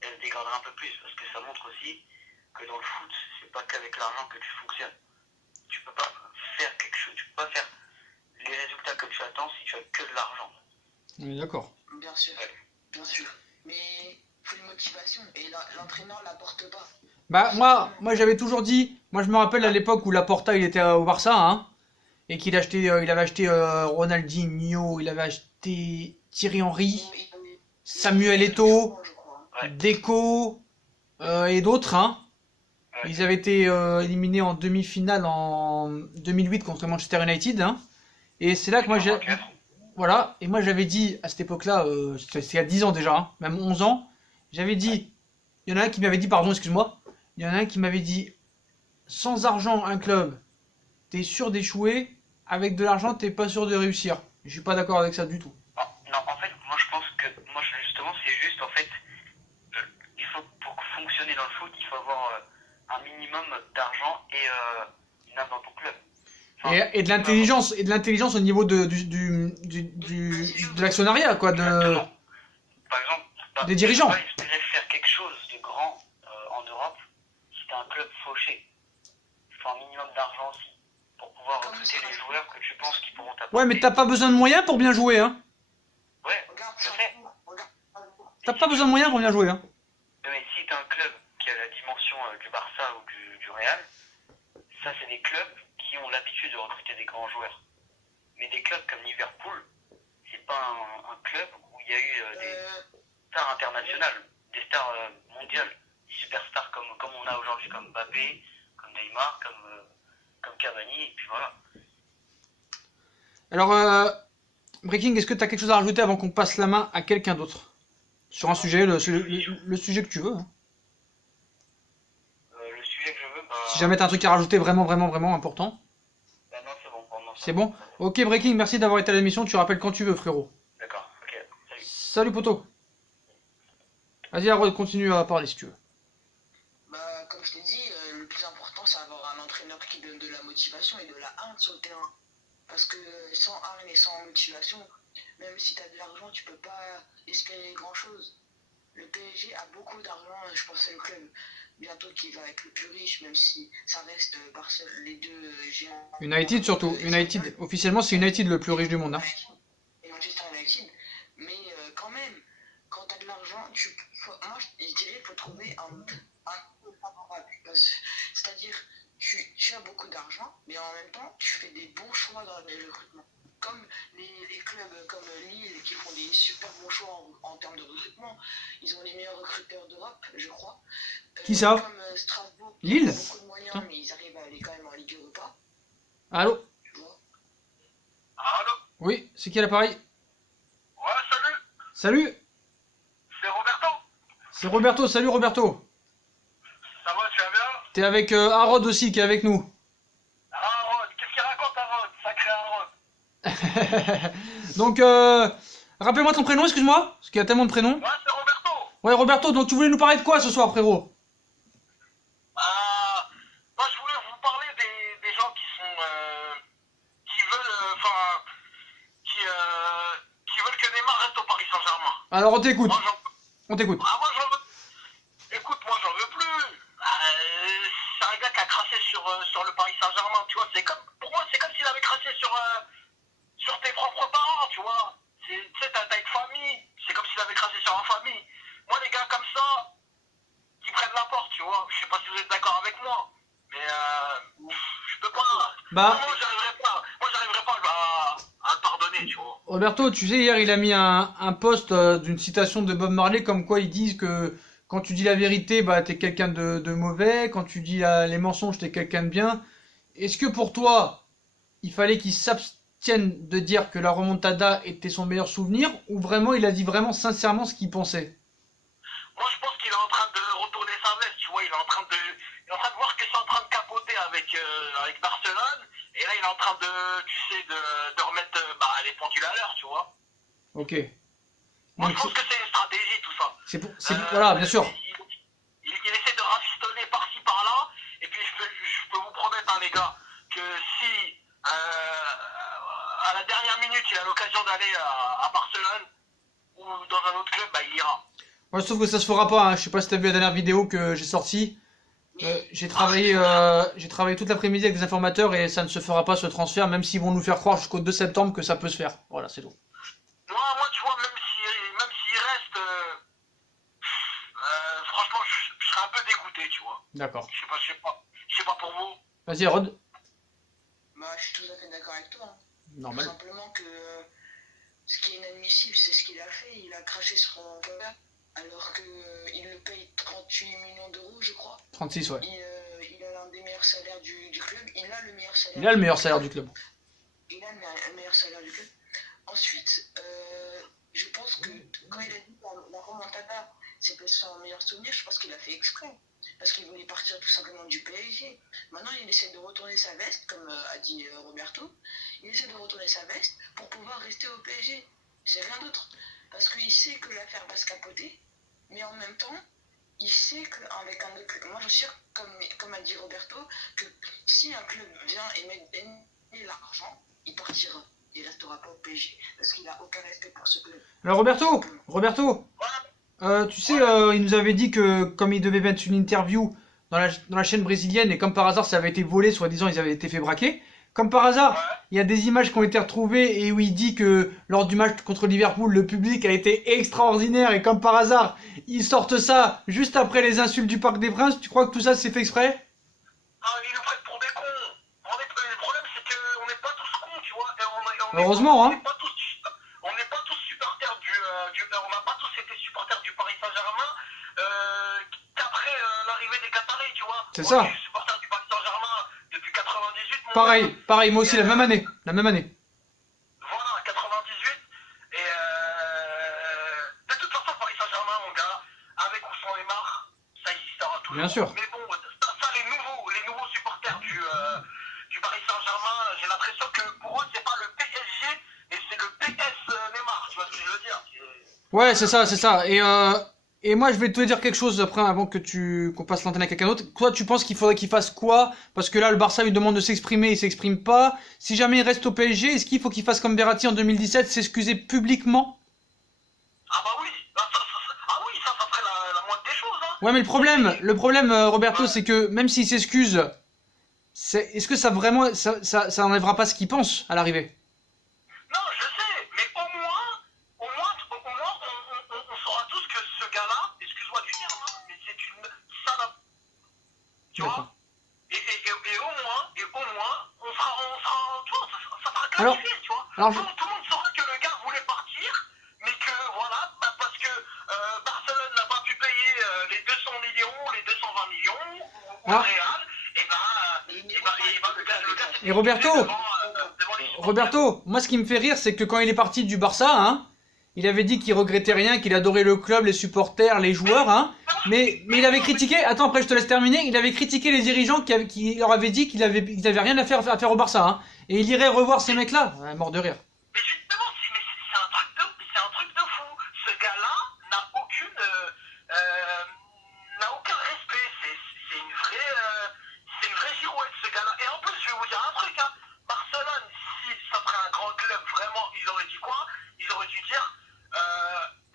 elle se dégradera un peu plus, parce que ça montre aussi que dans le foot, c'est pas qu'avec l'argent que tu fonctionnes. Tu peux pas faire quelque chose, tu peux pas faire les résultats que tu attends si tu as que de l'argent. On est d'accord. Bien sûr, bien sûr. Mais il faut une motivation, et l'entraîneur l'apporte pas. Bah moi j'avais toujours dit, moi je me rappelle à l'époque où Laporta il était au Barça, hein, et qu'il avait acheté Ronaldinho, il avait acheté Thierry Henry, Samuel Eto'o, Deco et d'autres, hein. Ils avaient été éliminés en demi-finale en 2008 contre Manchester United, hein. Et c'est là que moi voilà, et moi j'avais dit à cette époque-là, c'est il y a 10 ans déjà, hein, même 11 ans, j'avais dit, il y en a un qui m'avait dit, pardon, excuse-moi, il y en a un qui m'avait dit, sans argent, un club, t'es sûr d'échouer, avec de l'argent, t'es pas sûr de réussir. Je suis pas d'accord avec ça du tout. Non, en fait, moi je pense que, justement, c'est juste, en fait, il faut, pour fonctionner dans le foot, il faut avoir un minimum d'argent et une âme dans ton club. Et de l'intelligence au niveau de l'actionnariat, quoi, Exactement. Par exemple, des dirigeants. tu espérer faire quelque chose de grand en Europe si t'as un club fauché. Il faut un minimum d'argent aussi pour pouvoir recruter les joueurs que tu penses qui pourront t'apporter. Ouais, mais t'as pas besoin de moyens pour bien jouer, hein. Ouais, Regarde, je sais. T'as pas besoin de moyens pour bien jouer, hein. Mais si t'as un club qui a la dimension du Barça ou du Real, ça c'est des clubs qui ont l'habitude de recruter des grands joueurs. Mais des clubs comme Liverpool, c'est pas un club où il y a eu des stars internationales, des stars mondiales, des superstars comme on a aujourd'hui, comme Mbappé, comme Neymar, comme Cavani, et puis voilà. Alors, Breaking, est-ce que t'as quelque chose à rajouter avant qu'on passe la main à quelqu'un d'autre? Sur un sujet, le sujet que tu veux, hein. Le sujet que je veux, Si jamais t'as un truc à rajouter vraiment important. Bah non, c'est bon pour moi. C'est bon? Ok, Breaking, merci d'avoir été à l'émission. Tu rappelles quand tu veux, frérot. D'accord, ok, salut. Salut, poto. Vas-y, Harold, continue à parler si tu veux. Bah, comme je t'ai dit, le plus important, c'est d'avoir un entraîneur qui donne de la motivation et de la hargne sur le terrain. Parce que sans hargne et sans motivation, même si tu as de l'argent, tu peux pas espérer grand-chose. Le PSG a beaucoup d'argent, je pense que c'est le club bientôt qui va être le plus riche, même si ça reste les deux géants. United surtout. United. Officiellement, c'est United le plus riche du monde, hein. Et Manchester United. Mais quand même, quand tu as de l'argent, moi je dirais qu'il faut trouver un peu favorable. C'est-à-dire, tu as beaucoup d'argent, mais en même temps, tu fais des bons choix dans les recrutements. Comme les clubs comme Lille qui font des super bons choix en termes de recrutement. Ils ont les meilleurs recruteurs d'Europe, je crois. Qui ça? Comme Strasbourg, Lille? ils ont beaucoup de moyens, mais ils arrivent à aller quand même en Ligue Europa. Allô? Tu vois. Allô? Oui, c'est qui à l'appareil? Ouais, salut, Salut, c'est Roberto. c'est Roberto. Salut, Roberto. Ça va, tu vas bien? T'es avec Harold aussi qui est avec nous. Harold, qu'est-ce qu'il raconte Harold? Sacré Harold. Donc, rappelle-moi ton prénom, excuse-moi, parce qu'il y a tellement de prénoms. Ouais, c'est Roberto. Ouais, Roberto, donc tu voulais nous parler de quoi ce soir, frérot? Moi, je voulais vous parler des gens qui sont, qui veulent, qui veulent que Neymar reste au Paris Saint-Germain. Alors, on t'écoute, Moi, on t'écoute. moi, j'en veux. Écoute, moi, j'en veux plus. C'est un gars qui a craché sur le Paris Saint-Germain, tu vois. Pour moi, c'est comme s'il avait craché sur tes propres parents, tu vois. Tu sais, t'as une famille. C'est comme s'il avait craché sur ma famille. Moi, les gars comme ça, qui prennent la porte, tu vois. Je sais pas si vous êtes d'accord avec moi. Mais je peux pas. Bah, Moi, j'arriverai pas à le pardonner, tu vois. Roberto, tu sais, hier, il a mis un post d'une citation de Bob Marley comme quoi ils disent que quand tu dis la vérité, bah, t'es quelqu'un de mauvais, quand tu dis les mensonges, t'es quelqu'un de bien. Est-ce que pour toi, il fallait qu'il s'abstienne de dire que la remontada était son meilleur souvenir, ou vraiment, il a dit vraiment sincèrement ce qu'il pensait? Moi, je pense qu'il est en train de retourner sa veste, tu vois. Il est en train de voir que c'est en train de capoter avec Barcelone. Et là, il est en train de remettre les pendules à l'heure, tu vois. Ok. Moi, Donc, je pense que c'est une stratégie, tout ça. voilà, bien sûr. Il essaie de rafistoler par-ci, par-là. Et puis, je peux vous promettre, hein, les gars, que si à la dernière minute, il a l'occasion d'aller à Barcelone ou dans un autre club, bah, il ira. Moi, je trouve que ça se fera pas, hein. Je sais pas si t'as vu la dernière vidéo que j'ai sortie. J'ai travaillé toute l'après-midi avec des informateurs et ça ne se fera pas ce transfert, même s'ils vont nous faire croire jusqu'au 2 septembre que ça peut se faire. Voilà, c'est tout. Moi, tu vois, même s'il reste, franchement, je serais un peu dégoûté, tu vois. D'accord. Je sais pas pour vous. Vas-y, Rod. Bah, je suis tout à fait d'accord avec toi. Hein. Normal. Tout simplement que ce qui est inadmissible, c'est ce qu'il a fait. Il a craché sur un gars alors qu'il le paye 38 millions d'euros, je crois. 36, ouais. Il a l'un des meilleurs salaires du club. Il a le meilleur salaire. Il a le meilleur salaire du club. Il a le meilleur salaire du club. Ensuite, je pense que quand il a dit la remontada, c'était son meilleur souvenir, je pense qu'il a fait exprès. Parce qu'il voulait partir tout simplement du PSG. Maintenant, il essaie de retourner sa veste, comme a dit Roberto. Il essaie de retourner sa veste pour pouvoir rester au PSG. C'est rien d'autre. Parce qu'il sait que l'affaire va se capoter, mais en même temps, il sait qu'avec un autre club, moi je suis sûr, comme a dit Roberto, que si un club vient et met PSG. Parce qu'il n'a aucun respect pour ce club. Alors Roberto, tu sais, il nous avait dit que comme il devait mettre une interview dans la chaîne brésilienne et comme par hasard ça avait été volé, soi-disant ils avaient été fait braquer. Comme par hasard, il y a des images qui ont été retrouvées et où il dit que lors du match contre Liverpool, le public a été extraordinaire et comme par hasard, ils sortent ça juste après les insultes du Parc des Princes. Tu crois que tout ça c'est fait exprès? Ah, ils nous prennent pour des cons. Le problème, c'est qu'on n'est pas tous cons, tu vois. Heureusement, on hein. n'est pas tous supporters on n'a pas tous été supporters du Paris Saint-Germain qu'après l'arrivée des Qataris, tu vois. C'est Moi, ça. je suis supporter du Paris Saint-Germain depuis 98. Pareil, moi aussi, la même année. Voilà, 98. Et de toute façon, Paris Saint-Germain, mon gars, avec ou sans Neymar, ça existera toujours. Bien sûr. Mais bon, ça les nouveaux supporters du Paris Saint-Germain, j'ai l'impression que pour eux, c'est pas le PSG, mais c'est le PS Neymar, tu vois ce que je veux dire? Ouais, c'est ça. Et moi, je vais te dire quelque chose après, avant qu'on passe l'antenne à quelqu'un d'autre. Toi, tu penses qu'il faudrait qu'il fasse quoi? Parce que là, le Barça lui demande de s'exprimer, il s'exprime pas. Si jamais il reste au PSG, est-ce qu'il faut qu'il fasse comme Verratti en 2017, s'excuser publiquement? Ah bah oui, ça serait la moindre des choses, hein. Ouais, mais le problème, Roberto, c'est que même s'il s'excuse, est-ce que ça vraiment, ça enlèvera pas ce qu'il pense à l'arrivée? Non, je sais, mais au moins, on saura tous que ce gars-là, excuse-moi du terme, hein, mais c'est une salope. Tu vois? Et au moins, on sera, tu vois, ça sera clarifié, tu vois. Tout le monde saura que le gars voulait partir, mais que voilà, parce que Barcelone n'a pas pu payer les 200 millions, les 220 millions au Real, le gars Et Roberto, moi ce qui me fait rire, c'est que quand il est parti du Barça, hein, il avait dit qu'il regrettait rien, qu'il adorait le club, les supporters, les joueurs, hein, mais il avait critiqué, attends après je te laisse terminer, il avait critiqué les dirigeants qui leur avaient dit qu'ils avaient rien à faire au Barça, hein, et il irait revoir ces mecs-là, ouais, mort de rire. Mais justement, c'est un truc de fou. Ce gars-là n'a aucun respect. C'est une vraie girouette, ce gars-là. Et en plus, je vais vous dire un truc, hein. Barcelone, si ça serait un grand club, vraiment, ils auraient dit quoi? Ils auraient dû dire,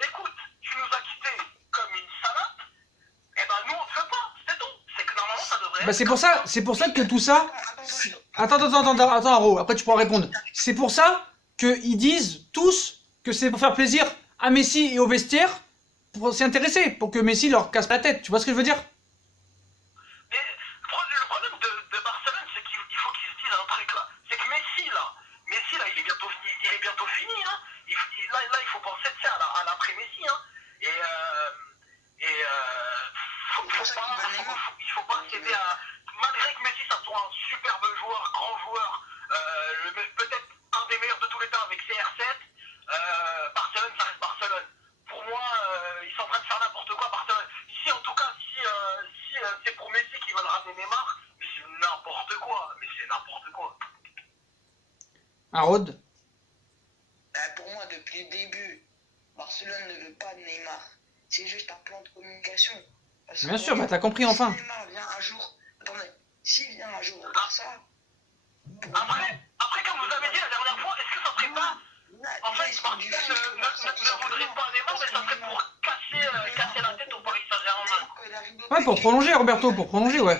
écoute, tu nous as quittés comme une salope, et ben nous on ne veut pas, c'est tout. C'est que normalement ça devrait Bah c'est pour ça que tout ça. Attends, Haro, après tu pourras répondre. C'est pour ça qu'ils disent tous que c'est pour faire plaisir à Messi et au vestiaire pour s'y intéresser, pour que Messi leur casse la tête. Tu vois ce que je veux dire? Mais le problème de Barcelone, c'est qu'il faut qu'ils se disent un truc là. C'est que Messi là, il est bientôt fini. Hein. Là, il faut penser à l'après-Messi. Hein. Il faut pas céder à... Malgré que Messi, ça soit un superbe joueur, grand joueur, peut-être un des meilleurs de tous les temps avec CR7, Barcelone, ça reste Barcelone. Pour moi, ils sont en train de faire n'importe quoi, Barcelone. Si en tout cas, si c'est pour Messi qui veulent ramener Neymar, mais c'est n'importe quoi. Harold? Pour moi, depuis le début, Barcelone ne veut pas de Neymar. C'est juste un plan de communication. Parce Bien sûr, bah t'as compris enfin. Si Neymar vient un jour, s'il vient un jour au Barça. Après, comme vous avez dit la dernière fois, est-ce que ça serait pas. En fait, Barcelone ne voudrait pas Neymar, mais ça serait pour casser la tête au Paris Saint-Germain. Ouais, pour prolonger, Roberto, ouais. Ouais.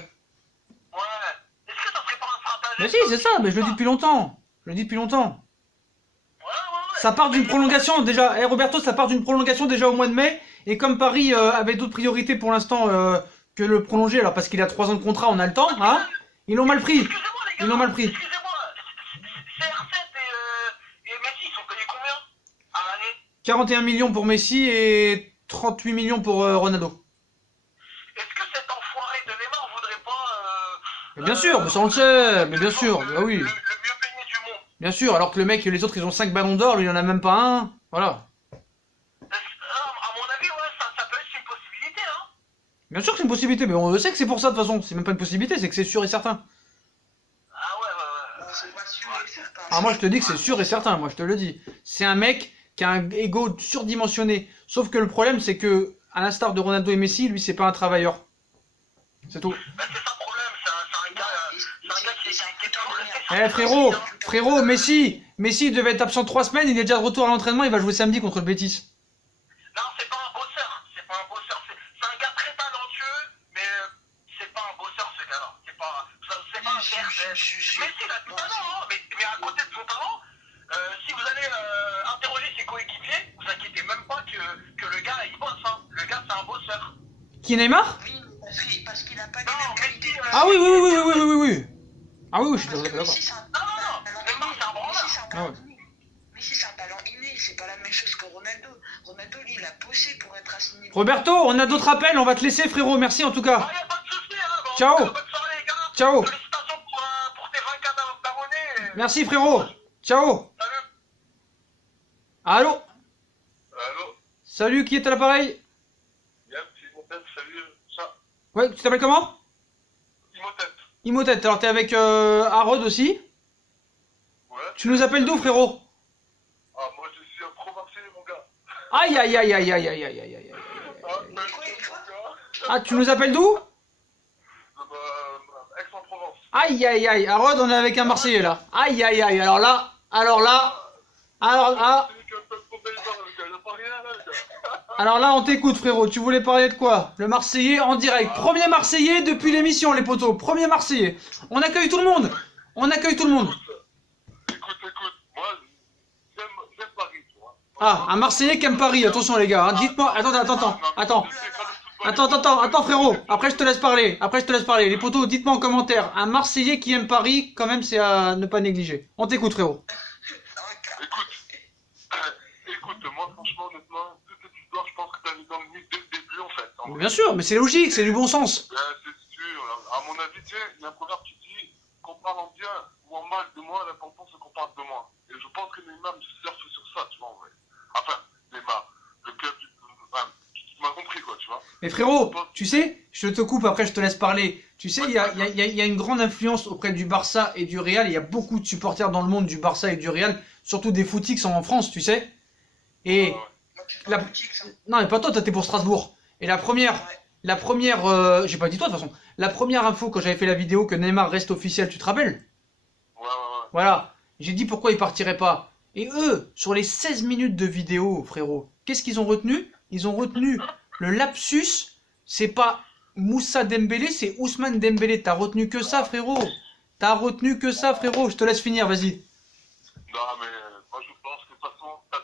Est-ce que ça serait pas un stratagème? Mais si, c'est ça, mais je le dis depuis longtemps. Ouais. Ça part d'une prolongation déjà. Roberto, ça part d'une prolongation déjà au mois de mai. Et comme Paris avait d'autres priorités pour l'instant que le prolonger, alors parce qu'il a 3 ans de contrat, on a le temps, hein. Ils l'ont mal pris. Excusez-moi, les gars. Excusez-moi. CR7 et Messi, ils sont payés combien à l'année? 41 millions pour Messi et 38 millions pour Ronaldo. Est-ce que cet enfoiré de Neymar voudrait pas... Mais bien sûr, mais ça on le sait, mais bien sûr, bah oui. Le mieux payé du monde. Bien sûr, alors que les autres ils ont 5 ballons d'or, lui il en a même pas un. Voilà. À mon avis, ouais, ça peut être une possibilité, hein. Bien sûr que c'est une possibilité, mais on sait que c'est pour ça de toute façon. C'est même pas une possibilité, c'est que c'est sûr et certain. Ah ouais. C'est pas sûr et certain. Ah moi je te dis que c'est sûr et certain, moi je te le dis. C'est un mec qui a un ego surdimensionné. Sauf que le problème c'est que, à l'instar de Ronaldo et Messi, lui c'est pas un travailleur. C'est tout. Bah, c'est ça le problème, c'est un gars qui Eh frérot, Messi devait être absent 3 semaines, il est déjà de retour à l'entraînement, il va jouer samedi contre le Betis. Non, c'est pas un bosseur. C'est pas un bosseur. C'est un gars très talentueux, mais c'est pas un bosseur, ce gars-là. C'est pas un cher. Messi, il a du talent, hein, mais à côté de son talent, si vous allez interroger ses coéquipiers, vous inquiétez même pas que le gars, il bosse. Hein. Le gars, c'est un bosseur. Qui, Neymar? Oui, parce qu'il a pas les mêmes qualités. Ah oui. Ah oui, je suis d'accord. Messi, c'est un Neymar, c'est un branleur. Ah ouais. Messi, c'est un talent inné, c'est pas la même chose que Ronaldo. Ronaldo, lui, il a bossé pour être à ce niveau. Roberto, on a d'autres appels, on va te laisser frérot, merci en tout cas. Ah, y a pas de souci, hein. Bon, Ciao. bonne soirée, les gars. Ciao. Félicitations pour tes 20K d'abonnés. Merci frérot. Ciao. Salut. Allô? Allô. Salut, qui est à l'appareil? Yep, Imhotep, salut. Ça. Ouais, tu t'appelles comment? Imhotep. Imhotep, alors t'es avec Harod aussi? Ouais. Tu nous appelles d'où frérot? Ah, moi je suis un pro Marseillais, mon gars. Aïe. Ah, salut, mon gars. Ah, tu nous appelles d'où? Aix-en-Provence. Aïe, Harod, on est avec un Marseillais là. Aïe, alors là, alors là, on t'écoute frérot, tu voulais parler de quoi? Le Marseillais en direct, premier Marseillais depuis l'émission les potos, premier Marseillais. On accueille tout le monde, Écoute, moi j'aime Paris, tu vois. Ah, un Marseillais qui aime Paris, attention les gars, hein. Dites-moi, attends frérot, après je te laisse parler, les potos, dites-moi en commentaire, un Marseillais qui aime Paris, quand même c'est à ne pas négliger. On t'écoute frérot. Écoute, moi franchement, honnêtement, toute cette histoire, je pense que t'as mis dans le nid dès le début en fait. Bien sûr, mais c'est logique, c'est du bon sens. C'est sûr, à mon avis, tu sais, il y a un proverbe qui dit qu'on parle en bien ou en mal de moi, l'important c'est qu'on parle de moi. Et je pense que Neymar me surfe sur ça, tu vois, en vrai. Enfin, Neymar, le club du... Enfin, tu m'as compris quoi, tu vois. Mais frérot, tu sais, je te coupe, après je te laisse parler. Tu sais, il y a une grande influence auprès du Barça et du Real. Il y a beaucoup de supporters dans le monde du Barça et du Real, surtout des footix en France, tu sais. Et non, mais pas toi, t'es pour Strasbourg. Et la première, j'ai pas dit toi de toute façon. La première info quand j'avais fait la vidéo que Neymar reste officiel, tu te rappelles? Ouais. Voilà, j'ai dit pourquoi il partirait pas. Et eux, sur les 16 minutes de vidéo, frérot, qu'est-ce qu'ils ont retenu? Ils ont retenu le lapsus, c'est pas Moussa Dembélé, c'est Ousmane Dembélé. T'as retenu que ça, frérot. Je te laisse finir, vas-y. Non, mais moi je pense que de toute façon, t'as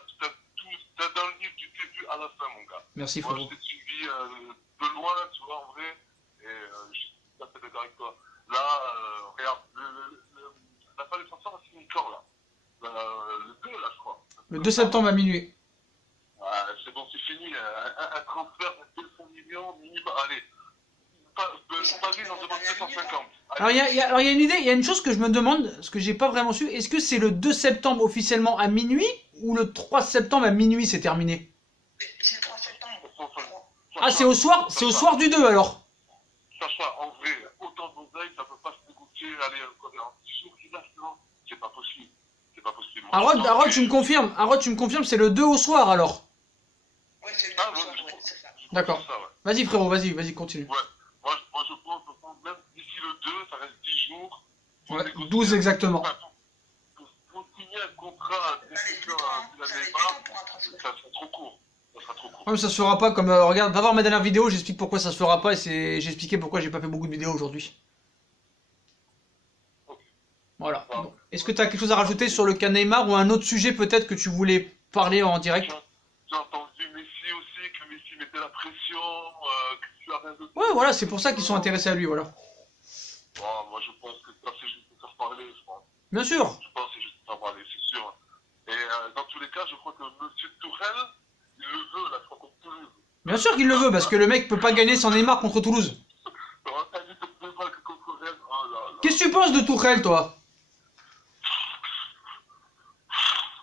dans le livre du début à la fin, mon gars. Merci, Moi, frérot. je t'ai suivi de loin, tu vois, en vrai, et je suis tout à fait d'accord avec toi. Là, regarde, la fin du transfert, c'est une corde, là. Le 2, là, je crois. Le 2 septembre à minuit. C'est bon, c'est fini. Un transfert de 200 millions, minimum. Allez. Paris en demande 250. Alors il y a une idée, il y a une chose que je me demande, ce que j'ai pas vraiment su, est-ce que c'est le 2 septembre officiellement à minuit ou le 3 septembre à minuit c'est terminé? C'est le 3 septembre. Ah c'est au soir du 2 alors. Sacha, en vrai, autant d'oseille, ça peut pas se négocier, allez, en 10 jours qui lâche, non, c'est pas possible. Harod, tu me confirmes, c'est le 2 au soir alors. Ouais, c'est le 2 Ah, septembre, ouais, c'est ça. D'accord. Ça, ouais. Vas-y frérot, vas-y, continue. Ouais. Moi, je pense que même d'ici le 2, ça reste 10 jours. Ouais, 12 exactement. Pour signer un contrat Ça laisse du temps, hein. la Ça laisse du Neymar, temps pour un transfert. ça sera trop court. Ouais, mais ça se fera pas comme regarde, va voir ma dernière vidéo, j'explique pourquoi ça se fera pas et j'ai expliqué pourquoi j'ai pas fait beaucoup de vidéos aujourd'hui. Voilà. Bon. Est-ce que tu as quelque chose à rajouter sur le cas Neymar ou un autre sujet peut-être que tu voulais parler en direct? J'ai entendu Messi aussi, que Messi mettait la pression, que tu as rien de... Ouais, voilà, c'est pour ça qu'ils sont intéressés à lui, voilà. Bon, moi je pense que ça c'est juste pour faire parler, je pense. Bien sûr. Je pense que c'est juste pour faire parler, c'est sûr. Et dans tous les cas, je crois que Monsieur Tourelle, il le veut, là, je crois, contre Toulouse. Bien sûr qu'il le veut, parce que le mec peut pas gagner sans Neymar contre Toulouse. Qu'est-ce que tu penses de Tourelle, toi?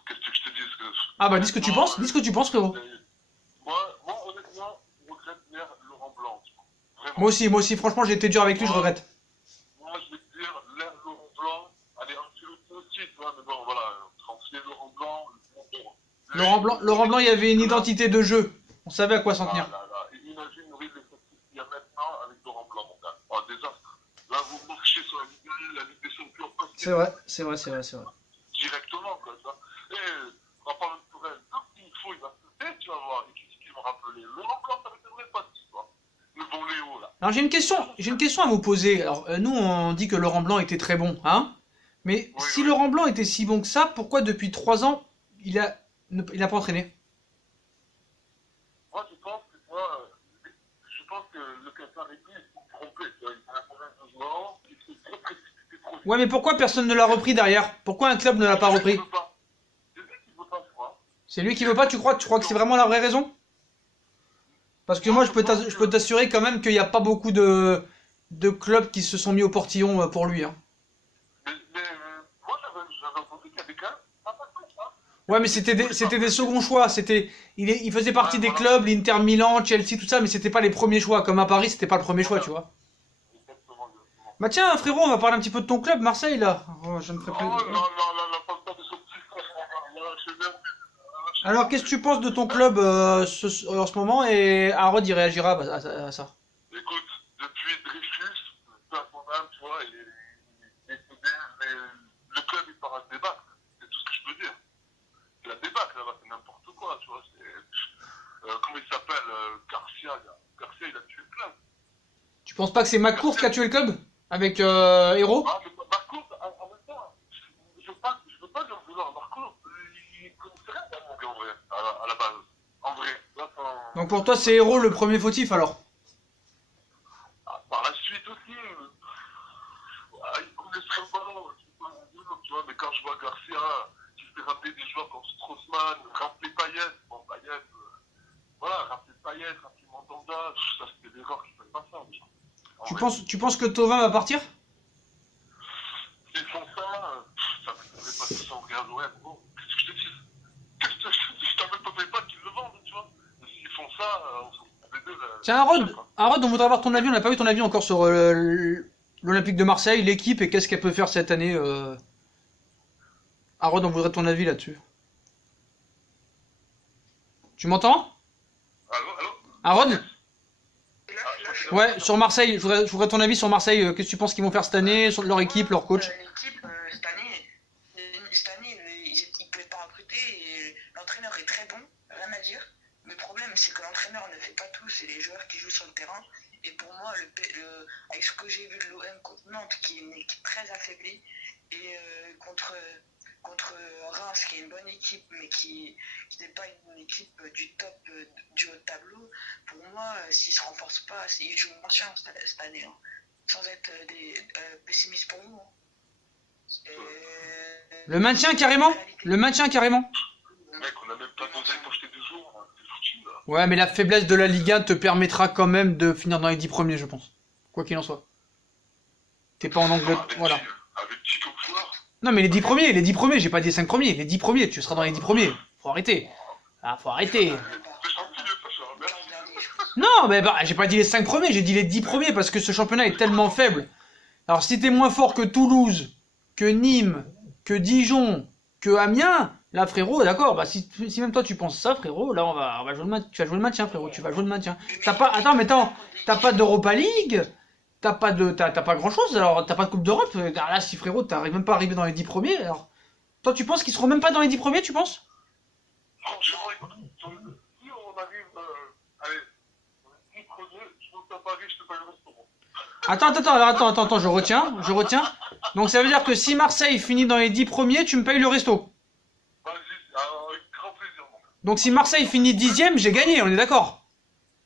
Qu'est-ce que je te dise que... Ah bah dis ce que tu penses, frérot. Moi, honnêtement, je regrette l'air Laurent Blanc. Vraiment. Moi aussi, franchement j'ai été dur avec lui, je regrette. Moi, je vais te dire, l'air Laurent Blanc, allez, un petit peu aussi, tu vois, mais bon, voilà, transférer Laurent Blanc, Laurent Blanc, il y avait une identité de jeu. On savait à quoi s'en tenir. Imagine les effectifs qu'il y a maintenant avec Laurent Blanc, mon gars. Oh, désastre. Là, vous marchez sur la Ligue des Champions. C'est vrai. Directement, quoi, tu vois. Et en parlant de Tourelle, il faut, il va se faire, tu vas voir, et qui me rappeler. Le encore, ça m'étonnerait pas de l'histoire. Le bon Léo, là. Alors j'ai une question à vous poser. Alors nous on dit que Laurent Blanc était très bon, hein. Mais Oui, si oui. Laurent Blanc était si bon que ça, pourquoi depuis 3 ans il a pas entraîné? Moi, je pense que le Qatar est trompé, tu vois. Il a un problème de joueur, il s'est trop précipité, trop vite. Ouais, mais pourquoi personne ne l'a repris derrière? Pourquoi un club ne l'a pas Il repris? veut pas. C'est lui qui veut pas, je crois. C'est lui qui veut pas, tu crois? Tu crois que c'est vraiment la vraie raison? Parce que moi je peux t'assurer quand même qu'il n'y a pas beaucoup de clubs qui se sont mis au portillon pour lui, hein. Mais moi, j'avais entendu qu'il y avait quand même pas mal de ça. Ouais, mais c'était des seconds choix. Il faisait partie des clubs, l'Inter Milan, Chelsea, tout ça, mais c'était pas les premiers choix. Comme à Paris, c'était pas le premier choix, tu vois. Exactement. Bah tiens, frérot, on va parler un petit peu de ton club, Marseille, là. Oh, je me ferais Oh, plaisir. non, pas de ce petit frère, là, je suis nerveux. Alors, qu'est-ce que tu penses de ton club en ce moment? Et Harold, il réagira à ça. Écoute, depuis Dreyfus, ça son âme, tu vois, le club il part à se débattre. C'est tout ce que je peux dire. C'est la débâcle là-bas, c'est n'importe quoi, tu vois. Comment il s'appelle Garcia, Garcia, il a tué le club. Tu penses pas que c'est McCourt qui a tué le club? Avec Hérault? Ah, mais Marco, en même temps, je veux pas lui en vouloir. Marco, il connaissait rien à mon gars, en vrai, à la base. En vrai. Là, Donc pour toi, c'est Hérault le premier fautif, alors? par la suite aussi, il connaissait le ballon, tu vois, mais quand je vois Garcia, qui fait rappeler des joueurs comme Straussmann, rappeler Payet, voilà, rappeler Payet, rappeler Mandanda, ça c'était des joueurs qui ne font pas ça, déjà. Tu penses que Thauvin va partir? S'ils font ça, ça ne fait pas tout ça au Real OM, bon, qu'est-ce que je te dis? Je t'en même pas qu'ils le vendent, tu vois. Et s'ils font ça, on se retrouve les deux. Tiens, Harold, on voudrait avoir ton avis. On n'a pas eu ton avis encore sur l'Olympique de Marseille, l'équipe, et qu'est-ce qu'elle peut faire cette année. Harold, on voudrait ton avis là-dessus. Tu m'entends? Allô? Harold? Ouais, sur Marseille, je voudrais ton avis sur Marseille. Qu'est-ce que tu penses qu'ils vont faire cette année, sur leur équipe, leur coach? L'équipe, cette année, ils ne pouvaient pas recruter et l'entraîneur est très bon, rien à dire. Mais le problème, c'est que l'entraîneur ne fait pas tout, c'est les joueurs qui jouent sur le terrain. Et pour moi, avec ce que j'ai vu de l'OM contre Nantes, qui est une équipe très affaiblie, et contre Reims, qui est une bonne équipe, mais qui n'est pas une équipe du top du haut de tableau, pour moi, s'ils ne se renforcent pas, ils jouent maintien cette année, hein, sans être des pessimistes pour nous. Hein. Le maintien carrément? Le maintien carrément? Mec, on n'a même pas d'oseille pour acheter des jours, hein. C'est foutu, là. Ouais, mais la faiblesse de la Ligue 1 te permettra quand même de finir dans les 10 premiers, je pense. Quoi qu'il en soit. T'es pas en Angleterre, voilà. Avec qui comme joueur? Non, mais les 10 premiers, j'ai pas dit les 5 premiers, les 10 premiers, tu seras dans les 10 premiers. Faut arrêter. Ah, faut arrêter. C'est gentil, ça, merci. Non, mais bah, j'ai pas dit les 5 premiers, j'ai dit les 10 premiers parce que ce championnat est tellement faible. Alors, si t'es moins fort que Toulouse, que Nîmes, que Dijon, que Amiens, là, frérot, d'accord, bah, si même toi tu penses ça, frérot, là, on va jouer le maintien. Tu vas jouer le maintien, frérot, tu vas jouer le maintien. T'as pas d'Europa League, t'as pas grand chose, alors t'as pas de Coupe d'Europe. Là, si frérot, t'arrives même pas à arriver dans les 10 premiers, alors. Toi, tu penses qu'ils seront même pas dans les 10 premiers, tu penses? Franchement, écoute, si on arrive, allez, on est 10 premiers, je monte à Paris, je te paye le restaurant. Attends, je retiens. Donc ça veut dire que si Marseille finit dans les 10 premiers, tu me payes le resto. Vas-y, avec grand plaisir, mon gars. Donc si Marseille finit 10ème, j'ai gagné, on est d'accord?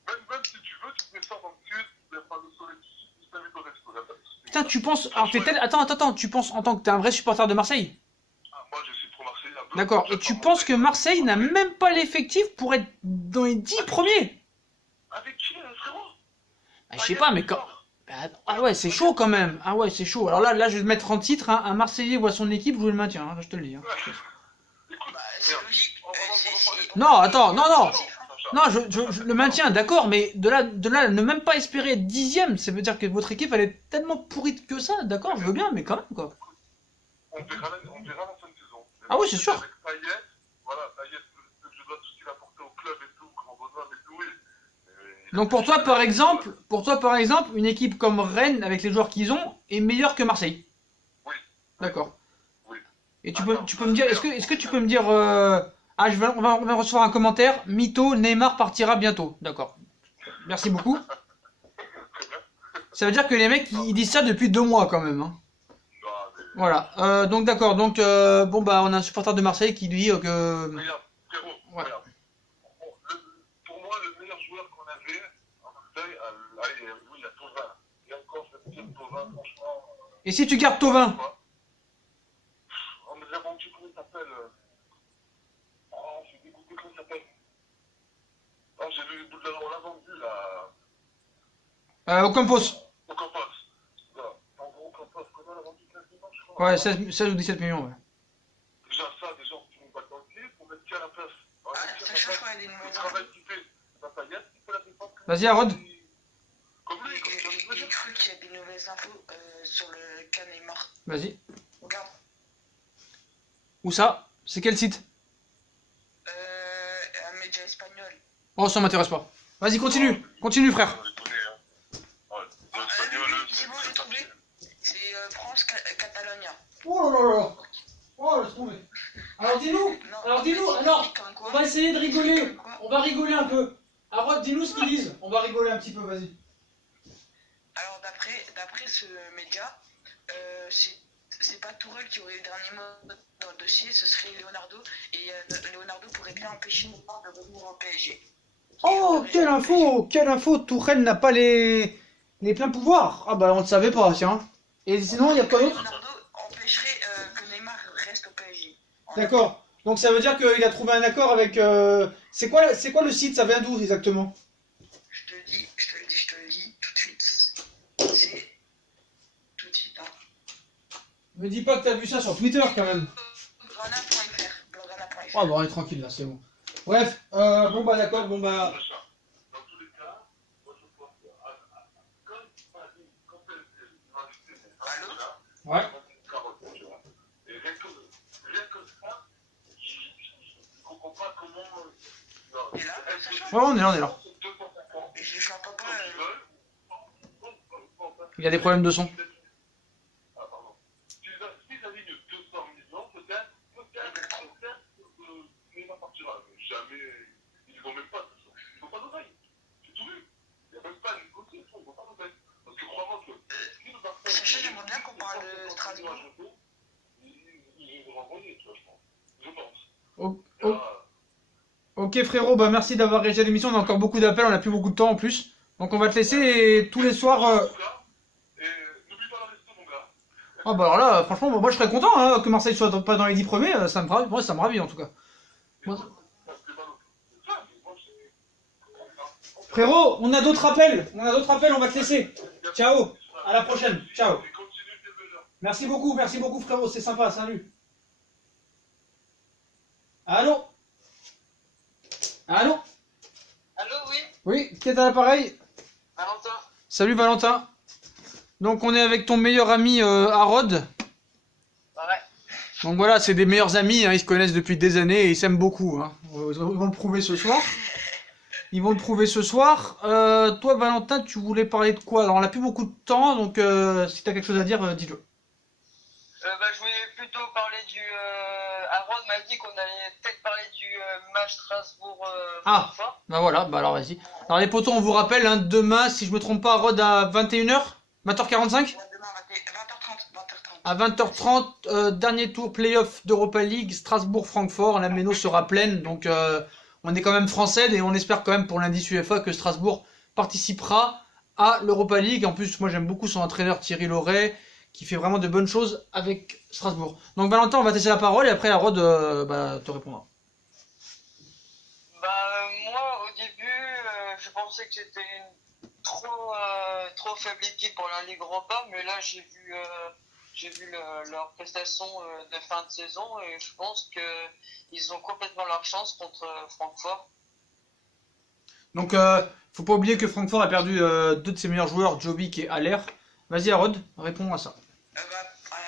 Même si tu veux, tu mets ça dans le sud, tu mets pas le soleil du sud, tu t'invites au resto, là, pas de souci. Putain, tu penses. Alors, attends, tu penses en tant que t'es un vrai supporter de Marseille? Moi, je suis pro Marseille. D'accord, et tu penses que Marseille n'a même pas l'effectif pour être dans les 10 premiers? Avec qui, frérot? Je sais pas, mais quand. Ah ouais, c'est chaud quand même. Ah ouais, c'est chaud. Alors là, je vais te mettre en titre, hein, un Marseillais voit son équipe jouer le maintien, hein, je te le dis. Hein. Écoute, C'est logique. Non, attends, non. Non, le maintien, d'accord, mais de là, ne même pas espérer être 10ème, ça veut dire que votre équipe, elle est tellement pourrie que ça, d'accord, je veux bien, mais quand même, quoi. on verra la fin de saison. Ah oui, c'est sûr. Avec Payet, voilà, Payet, je dois tout ce qu'il a apporté au club et tout, grand bonhomme et tout, oui. Donc pour toi, par exemple, une équipe comme Rennes, avec les joueurs qu'ils ont, est meilleure que Marseille? Oui. D'accord. Oui. Et tu peux me dire, est-ce que tu peux me dire, on va recevoir un commentaire. Mytho, Neymar partira bientôt. D'accord. Merci beaucoup. Ça veut dire que les mecs, ils disent ça depuis 2 mois quand même. Hein. Non, mais... Voilà. Donc d'accord. Donc bon bah on a un supporter de Marseille qui dit que. Regarde, frérot, Ouais. regarde. Pour moi, le meilleur joueur qu'on avait en Marseille, allez, oui, il y a Thauvin. Et encore, je vais te dire, Thauvin, franchement... Et si tu gardes Thauvin? quoi. On me a vendu, comment il s'appelle Oh, je suis dégoûté, comment il s'appelle Oh, j'ai vu le bout de la... On l'a vendu, là. Ocampos. Au Campos. Voilà. En gros, Campos, comment on l'a vendu 15 millions, je crois. Ouais, 16 ou 17 millions. Ouais. Déjà, ça, déjà, tu nous battes dans le pied pour mettre qui à la place. On va Ah, mettre qui à sachant la qu'il y a des place. Le nouvelles travail infos. qu'il fait, c'est pas Payet qui fait la défense. Vas-y, Harold. Comme lui, comme il a J'ai cru qu'il y a des nouvelles infos sur le cas Neymar. Vas-y. Regarde. Où ça? C'est quel site? Un média espagnol. Oh, ça m'intéresse pas. Vas-y, continue. Continue, frère. C'est bon, j'ai trouvé. C'est France-Catalogne. Oh là là là. Oh, laisse tomber. Alors dis-nous. Alors dis-nous. Alors, on va essayer de rigoler. On va rigoler un peu. Harold, dis-nous ce qu'ils disent. On va rigoler un petit peu, vas-y. Alors d'après ce média, c'est pas Tourelle qui aurait eu le dernier mot dans le dossier, ce serait Leonardo. Et Leonardo pourrait bien empêcher Neymar de revenir au PSG. Oh, quelle info. Quelle info. Tourelle n'a pas les pleins pouvoirs. Ah bah on le savait pas, tiens. Et sinon, il y a quoi d'autre? Leonardo empêcherait que Neymar reste au PSG. D'accord. Donc ça veut dire qu'il a trouvé un accord avec... C'est quoi le site? Ça vient d'où exactement? Je te le dis tout de suite. C'est tout de suite. Hein. Me dis pas que t'as vu ça sur Twitter quand même. Blogana.fr. Oh bah on est tranquille là, c'est bon. Bref, bon bah d'accord, bon bah... Dans tous les cas, moi je pense que quand elle va acheter des Ouais. carottes, tu vois. Et rien que ça, je comprends pas comment. Et là, Ouais, on est là. Et je vois pas. Il y a des problèmes de son. Ah, pardon. S'ils alignent 200 millions, peut-être, Neymar partira. Mais jamais. Ils n'ont même pas de ça. Ils n'ont pas d'oreille. C'est tout vu. Il n'y a même pas une côté, ils n'ont pas d'oreille. Parce que crois-moi que si le Barça. Sacha, j'aimerais bien qu'on parle de Strasbourg. Ils vont renvoyer, tu vois, je pense. Je pense. Ok frérot, bah merci d'avoir réagi à l'émission, on a encore beaucoup d'appels, on a plus beaucoup de temps en plus. Donc on va te laisser et tous les soirs... Et n'oublie pas la resto, mon gars. Ah bah alors là, franchement, moi je serais content hein, que Marseille soit pas dans les 10 premiers, ça me ravit, moi ça me ravit en tout cas. Moi- Frérot, on a d'autres appels, on va te laisser. Ciao, à la prochaine, ciao. Merci beaucoup frérot, c'est sympa, salut. Allô? Allô? Allô, oui, Oui, qui est à l'appareil? Valentin. Salut Valentin. Donc on est avec ton meilleur ami Harold. Ouais. Donc voilà, c'est des meilleurs amis, hein, ils se connaissent depuis des années et ils s'aiment beaucoup. Hein. Ils vont le prouver ce soir. Toi Valentin, tu voulais parler de quoi? Alors on n'a plus beaucoup de temps, donc si tu as quelque chose à dire, dis-le. Je voulais plutôt parler du. Harold m'a dit qu'on allait peut-être parler du match Strasbourg. Ah, bah voilà, bah alors vas-y. Alors les potos, on vous rappelle, hein, demain, si je me trompe pas, Harold à 21h 20h45 Demain, 20h30. À 20h30, dernier tour playoff d'Europa League, Strasbourg-Francfort. La méno sera pleine, donc on est quand même français et on espère quand même pour l'indice UEFA que Strasbourg participera à l'Europa League. En plus, moi j'aime beaucoup son entraîneur Thierry Loret, qui fait vraiment de bonnes choses avec Strasbourg. Donc Valentin, on va te laisser la parole et après Harold te répondra. Moi, au début, je pensais que c'était une trop faible équipe pour la Ligue Europa, mais là j'ai vu leur prestation de fin de saison et je pense qu'ils ont complètement leur chance contre Francfort. Donc faut pas oublier que Francfort a perdu deux de ses meilleurs joueurs, Jovic et Haller. Vas-y Harold, réponds à ça.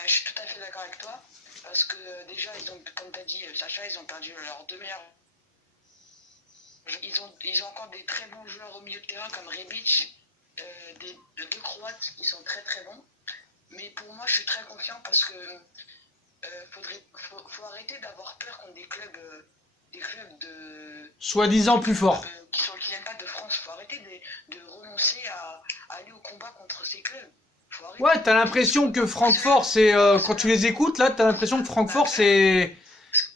Je suis tout à fait d'accord avec toi, parce que déjà, comme tu as dit, Sacha, ils ont perdu leurs deux meilleurs. Ils ont encore des très bons joueurs au milieu de terrain comme Rebic, deux Croates qui sont très très bons. Mais pour moi, je suis très confiant parce que faut arrêter d'avoir peur contre des clubs Soi-disant plus fort. qui viennent pas de France. Faut arrêter de renoncer à aller au combat contre ces clubs. Faut arrêter. Ouais, t'as l'impression que Francfort, c'est... quand tu les écoutes, là, t'as l'impression que Francfort, c'est...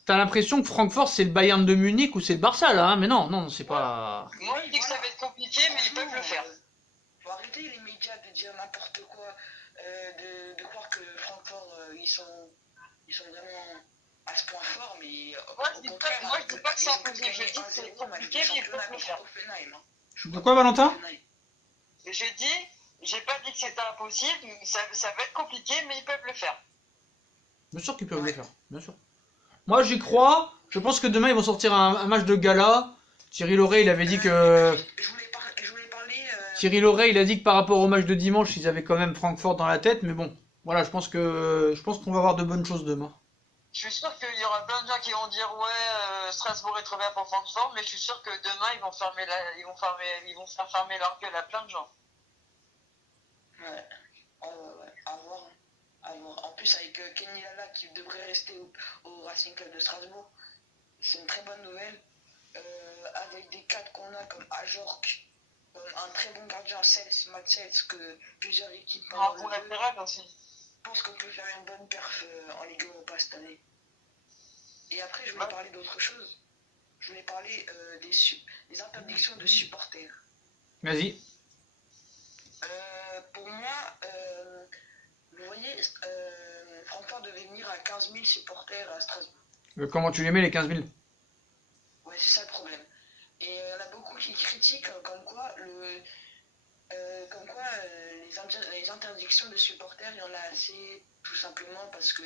T'as l'impression que Francfort, c'est le Bayern de Munich ou c'est le Barça, là, hein. Mais non, non, c'est pas... Moi, je dis que ça va être compliqué, mais ils peuvent le faire. Faut arrêter les médias de dire n'importe quoi, de croire que Francfort, ils sont vraiment à ce point fort, mais Moi, je dis pas que c'est impossible, je dis que c'est compliqué, mais ils peuvent le faire. De quoi, Valentin? J'ai pas dit que c'était impossible, ça va être compliqué, mais ils peuvent le faire. Bien sûr qu'ils peuvent le faire, bien sûr. Moi, j'y crois. Je pense que demain, ils vont sortir un match de gala. Thierry Laurey, il avait dit que... Je voulais parler... Thierry Laurey, il a dit que par rapport au match de dimanche, ils avaient quand même Francfort dans la tête. Mais bon, voilà, je pense qu'on va avoir de bonnes choses demain. Je suis sûr qu'il y aura plein de gens qui vont dire ouais, Strasbourg est trop bien pour Francfort, mais je suis sûr que demain ils vont faire fermer leur gueule à plein de gens. Ouais, à voir. En plus, avec Kenny Lala qui devrait rester au Racing Club de Strasbourg, c'est une très bonne nouvelle. Avec des cadres qu'on a comme Ajorc, comme un très bon gardien Matt Sels, que plusieurs équipes Un bon latéral aussi. Je pense qu'on peut faire une bonne perf en Ligue Europa cette année. Et après, je voulais parler d'autre chose. Je voulais parler des interdictions de supporters. Vas-y. Pour moi, vous voyez, Francfort devait venir à 15 000 supporters à Strasbourg. Comment tu les mets, les 15 000? Ouais, c'est ça le problème. Et il y en a beaucoup qui critiquent comme quoi les interdictions de supporters, il y en a assez, tout simplement parce que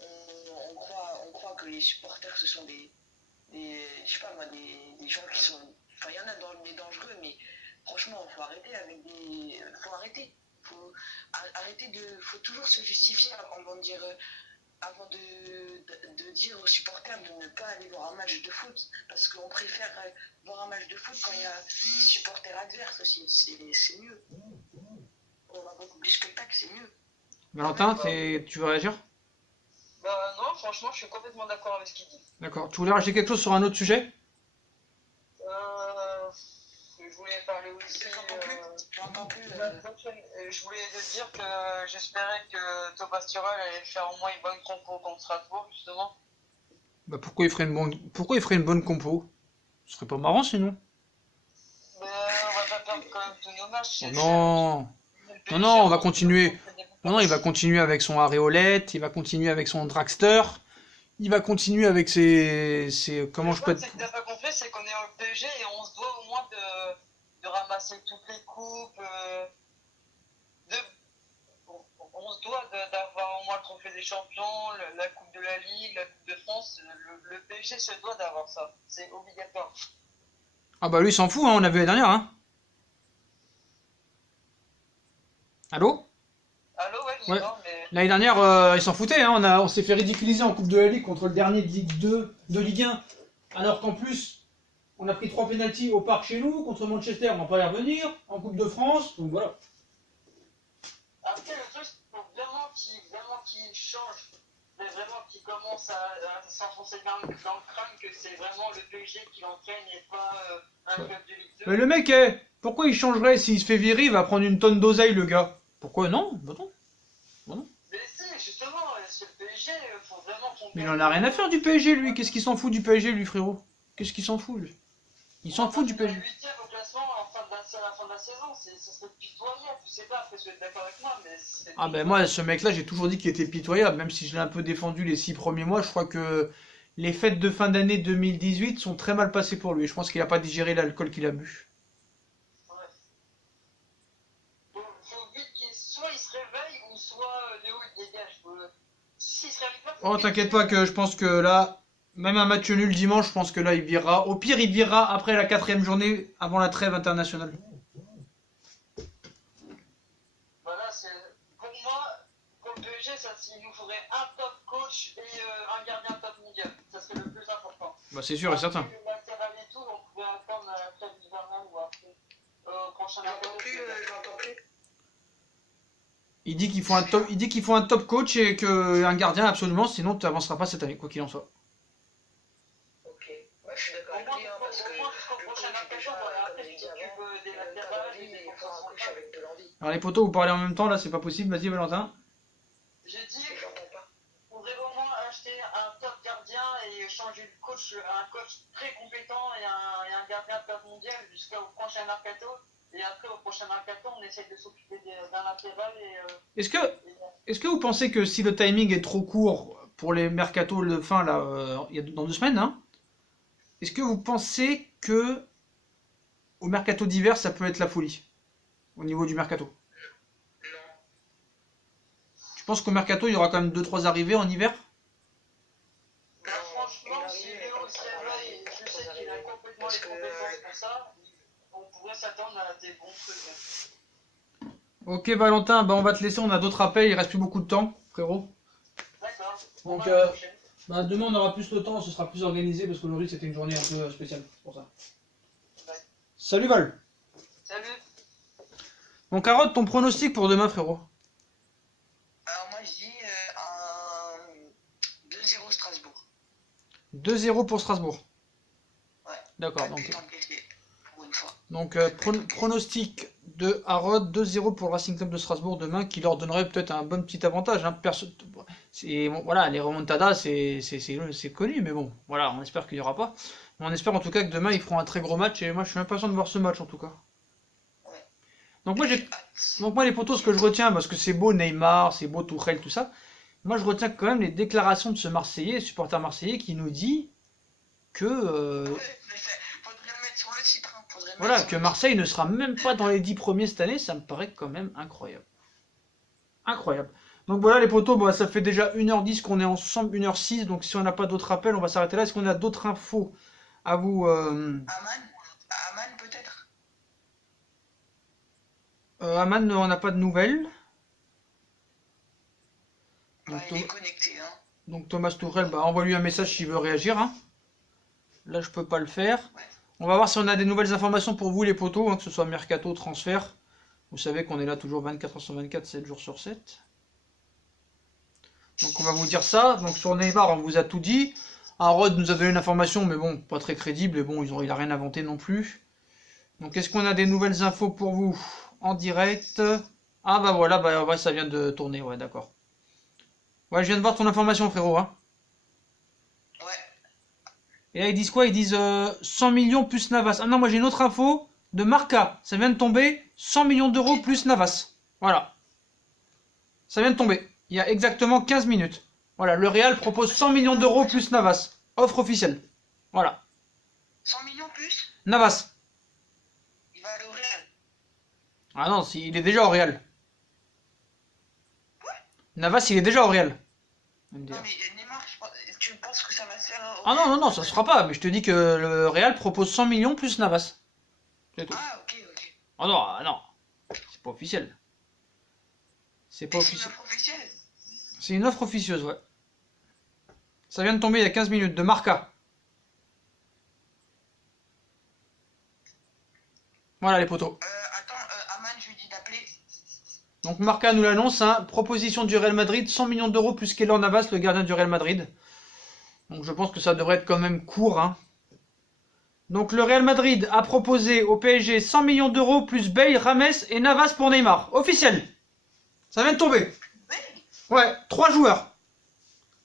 on croit que les supporters ce sont des je sais pas moi, des gens qui sont, enfin il y en a dans des dangereux, mais franchement faut arrêter faut toujours se justifier avant de dire aux supporters de ne pas aller voir un match de foot, parce qu'on préfère voir un match de foot quand il y a des supporters adverses aussi, c'est mieux. On a beaucoup de spectacles, c'est mieux. Valentin, tu veux réagir? Bah non, franchement, je suis complètement d'accord avec ce qu'il dit. D'accord. Tu voulais rajouter quelque chose sur un autre sujet? Je voulais parler aussi. J'entends plus. Je voulais te dire que j'espérais que Thomas Tuchel allait faire au moins une bonne compo contre Strasbourg, justement. Bah pourquoi il ferait une bonne compo? Ce serait pas marrant sinon. Mais on va pas perdre quand même tous nos matchs. Non. Non, on va continuer. Non, il va continuer avec son Aréolette, il va continuer avec son Dragster, il va continuer avec ses comment je peux Ce que t'as pas compris, c'est qu'on est au PSG et on se doit au moins de ramasser toutes les coupes. On se doit d'avoir au moins le trophée des champions, la coupe de la Ligue, la coupe de France. Le PSG se doit d'avoir ça. C'est obligatoire. Ah bah lui il s'en fout, hein, on a vu l'année dernière, hein. Allô? Allô, ouais, Ouais. non, mais... L'année dernière, ils s'en foutaient, hein. On s'est fait ridiculiser en Coupe de la Ligue contre le dernier de Ligue 2, de Ligue 1. Alors qu'en plus, on a pris 3 pénaltys au parc chez nous, contre Manchester, on va pas y revenir, en Coupe de France, donc voilà. Après, le truc, il faut vraiment qu'il change, mais vraiment qu'il commence à s'enfoncer dans le crâne que c'est vraiment le PSG qui l'entraîne et pas un club de Ligue 2. Mais le mec, pourquoi il changerait s'il se fait virer, il va prendre une tonne d'oseille, le gars? Pourquoi non? Bah non. Bah non. Mais si, justement, c'est le PSG, il faut vraiment qu'on... Mais il en a rien à faire du PSG, lui. Qu'est-ce qu'il s'en fout du PSG, lui, frérot? Qu'est-ce qu'il s'en fout, lui? Il s'en fout du PSG. 8e au classement à la fin de la saison, ça serait pitoyable, je sais pas, après je vais être d'accord avec moi, mais... Ah ben moi, ce mec-là, j'ai toujours dit qu'il était pitoyable, même si je l'ai un peu défendu les 6 premiers mois. Je crois que les fêtes de fin d'année 2018 sont très mal passées pour lui. Je pense qu'il n'a pas digéré l'alcool qu'il a bu. Faut vite soit il se réveille, ou soit Léo il dégage. S'il se réveille pas... Oh, t'inquiète pas que je pense que là, même un match nul dimanche, je pense que là, il virera. Au pire, il virera après la 4e journée, avant la trêve internationale. Voilà, pour moi, pour le PSG, il nous faudrait un top coach et un gardien top mondial. Ça serait le plus important. Bah c'est sûr et certain. Le latéral et tout, on pouvait attendre la trêve hivernale ou après. Prochain J'entends plus. Il dit qu'il faut un top coach et qu'un gardien absolument, sinon tu n'avanceras pas cette année, quoi qu'il en soit. Ok. Ouais, je suis d'accord Au avec moins, lui, hein, parce que jusqu'au le prochain coach mercato, déjà, voilà, comme après il tu dit avant, t'occupes des il a pas latérales, d'envie, des il faut un coach avec de l'envie. Alors les potos, vous parlez en même temps, là c'est pas possible, vas-y Valentin. J'ai dit, J'entends pas. on faudrait au moins acheter un top gardien et changer de coach, un coach très compétent et un gardien de top mondial jusqu'au prochain mercato. Et après, au prochain mercato, on essaie de s'occuper d'un latéral et. Est-ce que vous pensez que si le timing est trop court pour les mercatos de fin, là, il y a dans 2 semaines, hein, est-ce que vous pensez que au mercato d'hiver, ça peut être la folie au niveau du mercato? Non. Tu penses qu'au mercato, il y aura quand même 2-3 arrivées en hiver? Bah, franchement, si Léo Silva, je sais qu'il a complètement les compétences pour ça, on pourrait s'attendre à des bons trucs. Ok Valentin, bah on va te laisser, on a d'autres appels, il reste plus beaucoup de temps, frérot. D'accord. Donc, Bon, à la prochaine. Bah, demain on aura plus le temps, ce sera plus organisé parce qu'aujourd'hui c'était une journée un peu spéciale pour ça. Ouais. Salut Val. Salut. Donc Harold, ton pronostic pour demain frérot? Alors moi, je dis un 2-0 Strasbourg. 2-0 pour Strasbourg. Ouais. D'accord, Pas de donc, but encaissé, pour une fois. donc pronostic de Harold, 2-0 pour le Racing Club de Strasbourg demain, qui leur donnerait peut-être un bon petit avantage. Hein. Bon, voilà, les remontadas c'est connu, mais bon, voilà, on espère qu'il n'y aura pas. Mais on espère en tout cas que demain ils feront un très gros match, et moi je suis impatient de voir ce match en tout cas. Ouais. Donc moi, Hâte. donc moi les potos, ce que je retiens, parce que c'est beau Neymar, c'est beau Tuchel, tout ça, moi je retiens quand même les déclarations de ce Marseillais, supporter marseillais, qui nous dit que Ouais, mais faudrait le mettre sur le titre. Hein. Faudrait le voilà, mettre que sur le Marseille ne sera même pas dans les 10 premiers cette année, ça me paraît quand même incroyable. Incroyable. Donc voilà les potos, bon, ça fait déjà 1h10 qu'on est ensemble, 1h06, donc si on n'a pas d'autres appels, on va s'arrêter là. Est-ce qu'on a d'autres infos à vous Aman peut-être. Aman, on n'a pas de nouvelles. Donc, Ouais, il est connecté. Hein. donc Thomas Tuchel, bah, envoie-lui un message s'il veut réagir. Hein. Là, je peux pas le faire. Ouais. On va voir si on a des nouvelles informations pour vous les potos, hein, que ce soit mercato, transfert. Vous savez qu'on est là toujours 24h sur 24, 7 jours sur 7. Donc on va vous dire ça. Donc sur Neymar, on vous a tout dit. Harold nous a donné une information, mais bon, pas très crédible. Et bon, il a rien inventé non plus. Donc est-ce qu'on a des nouvelles infos pour vous en direct? Ah bah voilà, bah ouais, ça vient de tourner, ouais, d'accord. Ouais, je viens de voir ton information, frérot. Hein. Ouais. Et là, ils disent quoi? Ils disent 100 millions plus Navas. Ah non, moi j'ai une autre info de Marca. Ça vient de tomber, 100 millions d'euros plus Navas. Voilà. Ça vient de tomber. Il y a exactement 15 minutes. Voilà, le Real propose 100 millions d'euros plus Navas. Offre officielle. Voilà. 100 millions plus. Navas. Il va aller au Real. Ah non, il est déjà au Real. Navas, il est déjà au Real. Non mais Neymar, tu penses que ça va se faire au Ah non, Real? non, non, ça se fera pas. Mais je te dis que le Real propose 100 millions plus Navas. C'est tout. Ah ok, ok. Ah non, ah non. C'est pas officiel. C'est pas Et c'est une officiel. offre officielle. C'est une offre officieuse, ouais. Ça vient de tomber il y a 15 minutes de Marca. Voilà les potos. Attends, Aman, je lui dis d'appeler. Donc Marca nous l'annonce, hein, proposition du Real Madrid, 100 millions d'euros plus Keylor Navas, le gardien du Real Madrid. Donc je pense que ça devrait être quand même court. Hein. Donc le Real Madrid a proposé au PSG 100 millions d'euros plus Bale, Rames et Navas pour Neymar. Officiel. Ça vient de tomber. Oui. Ouais, 3 joueurs.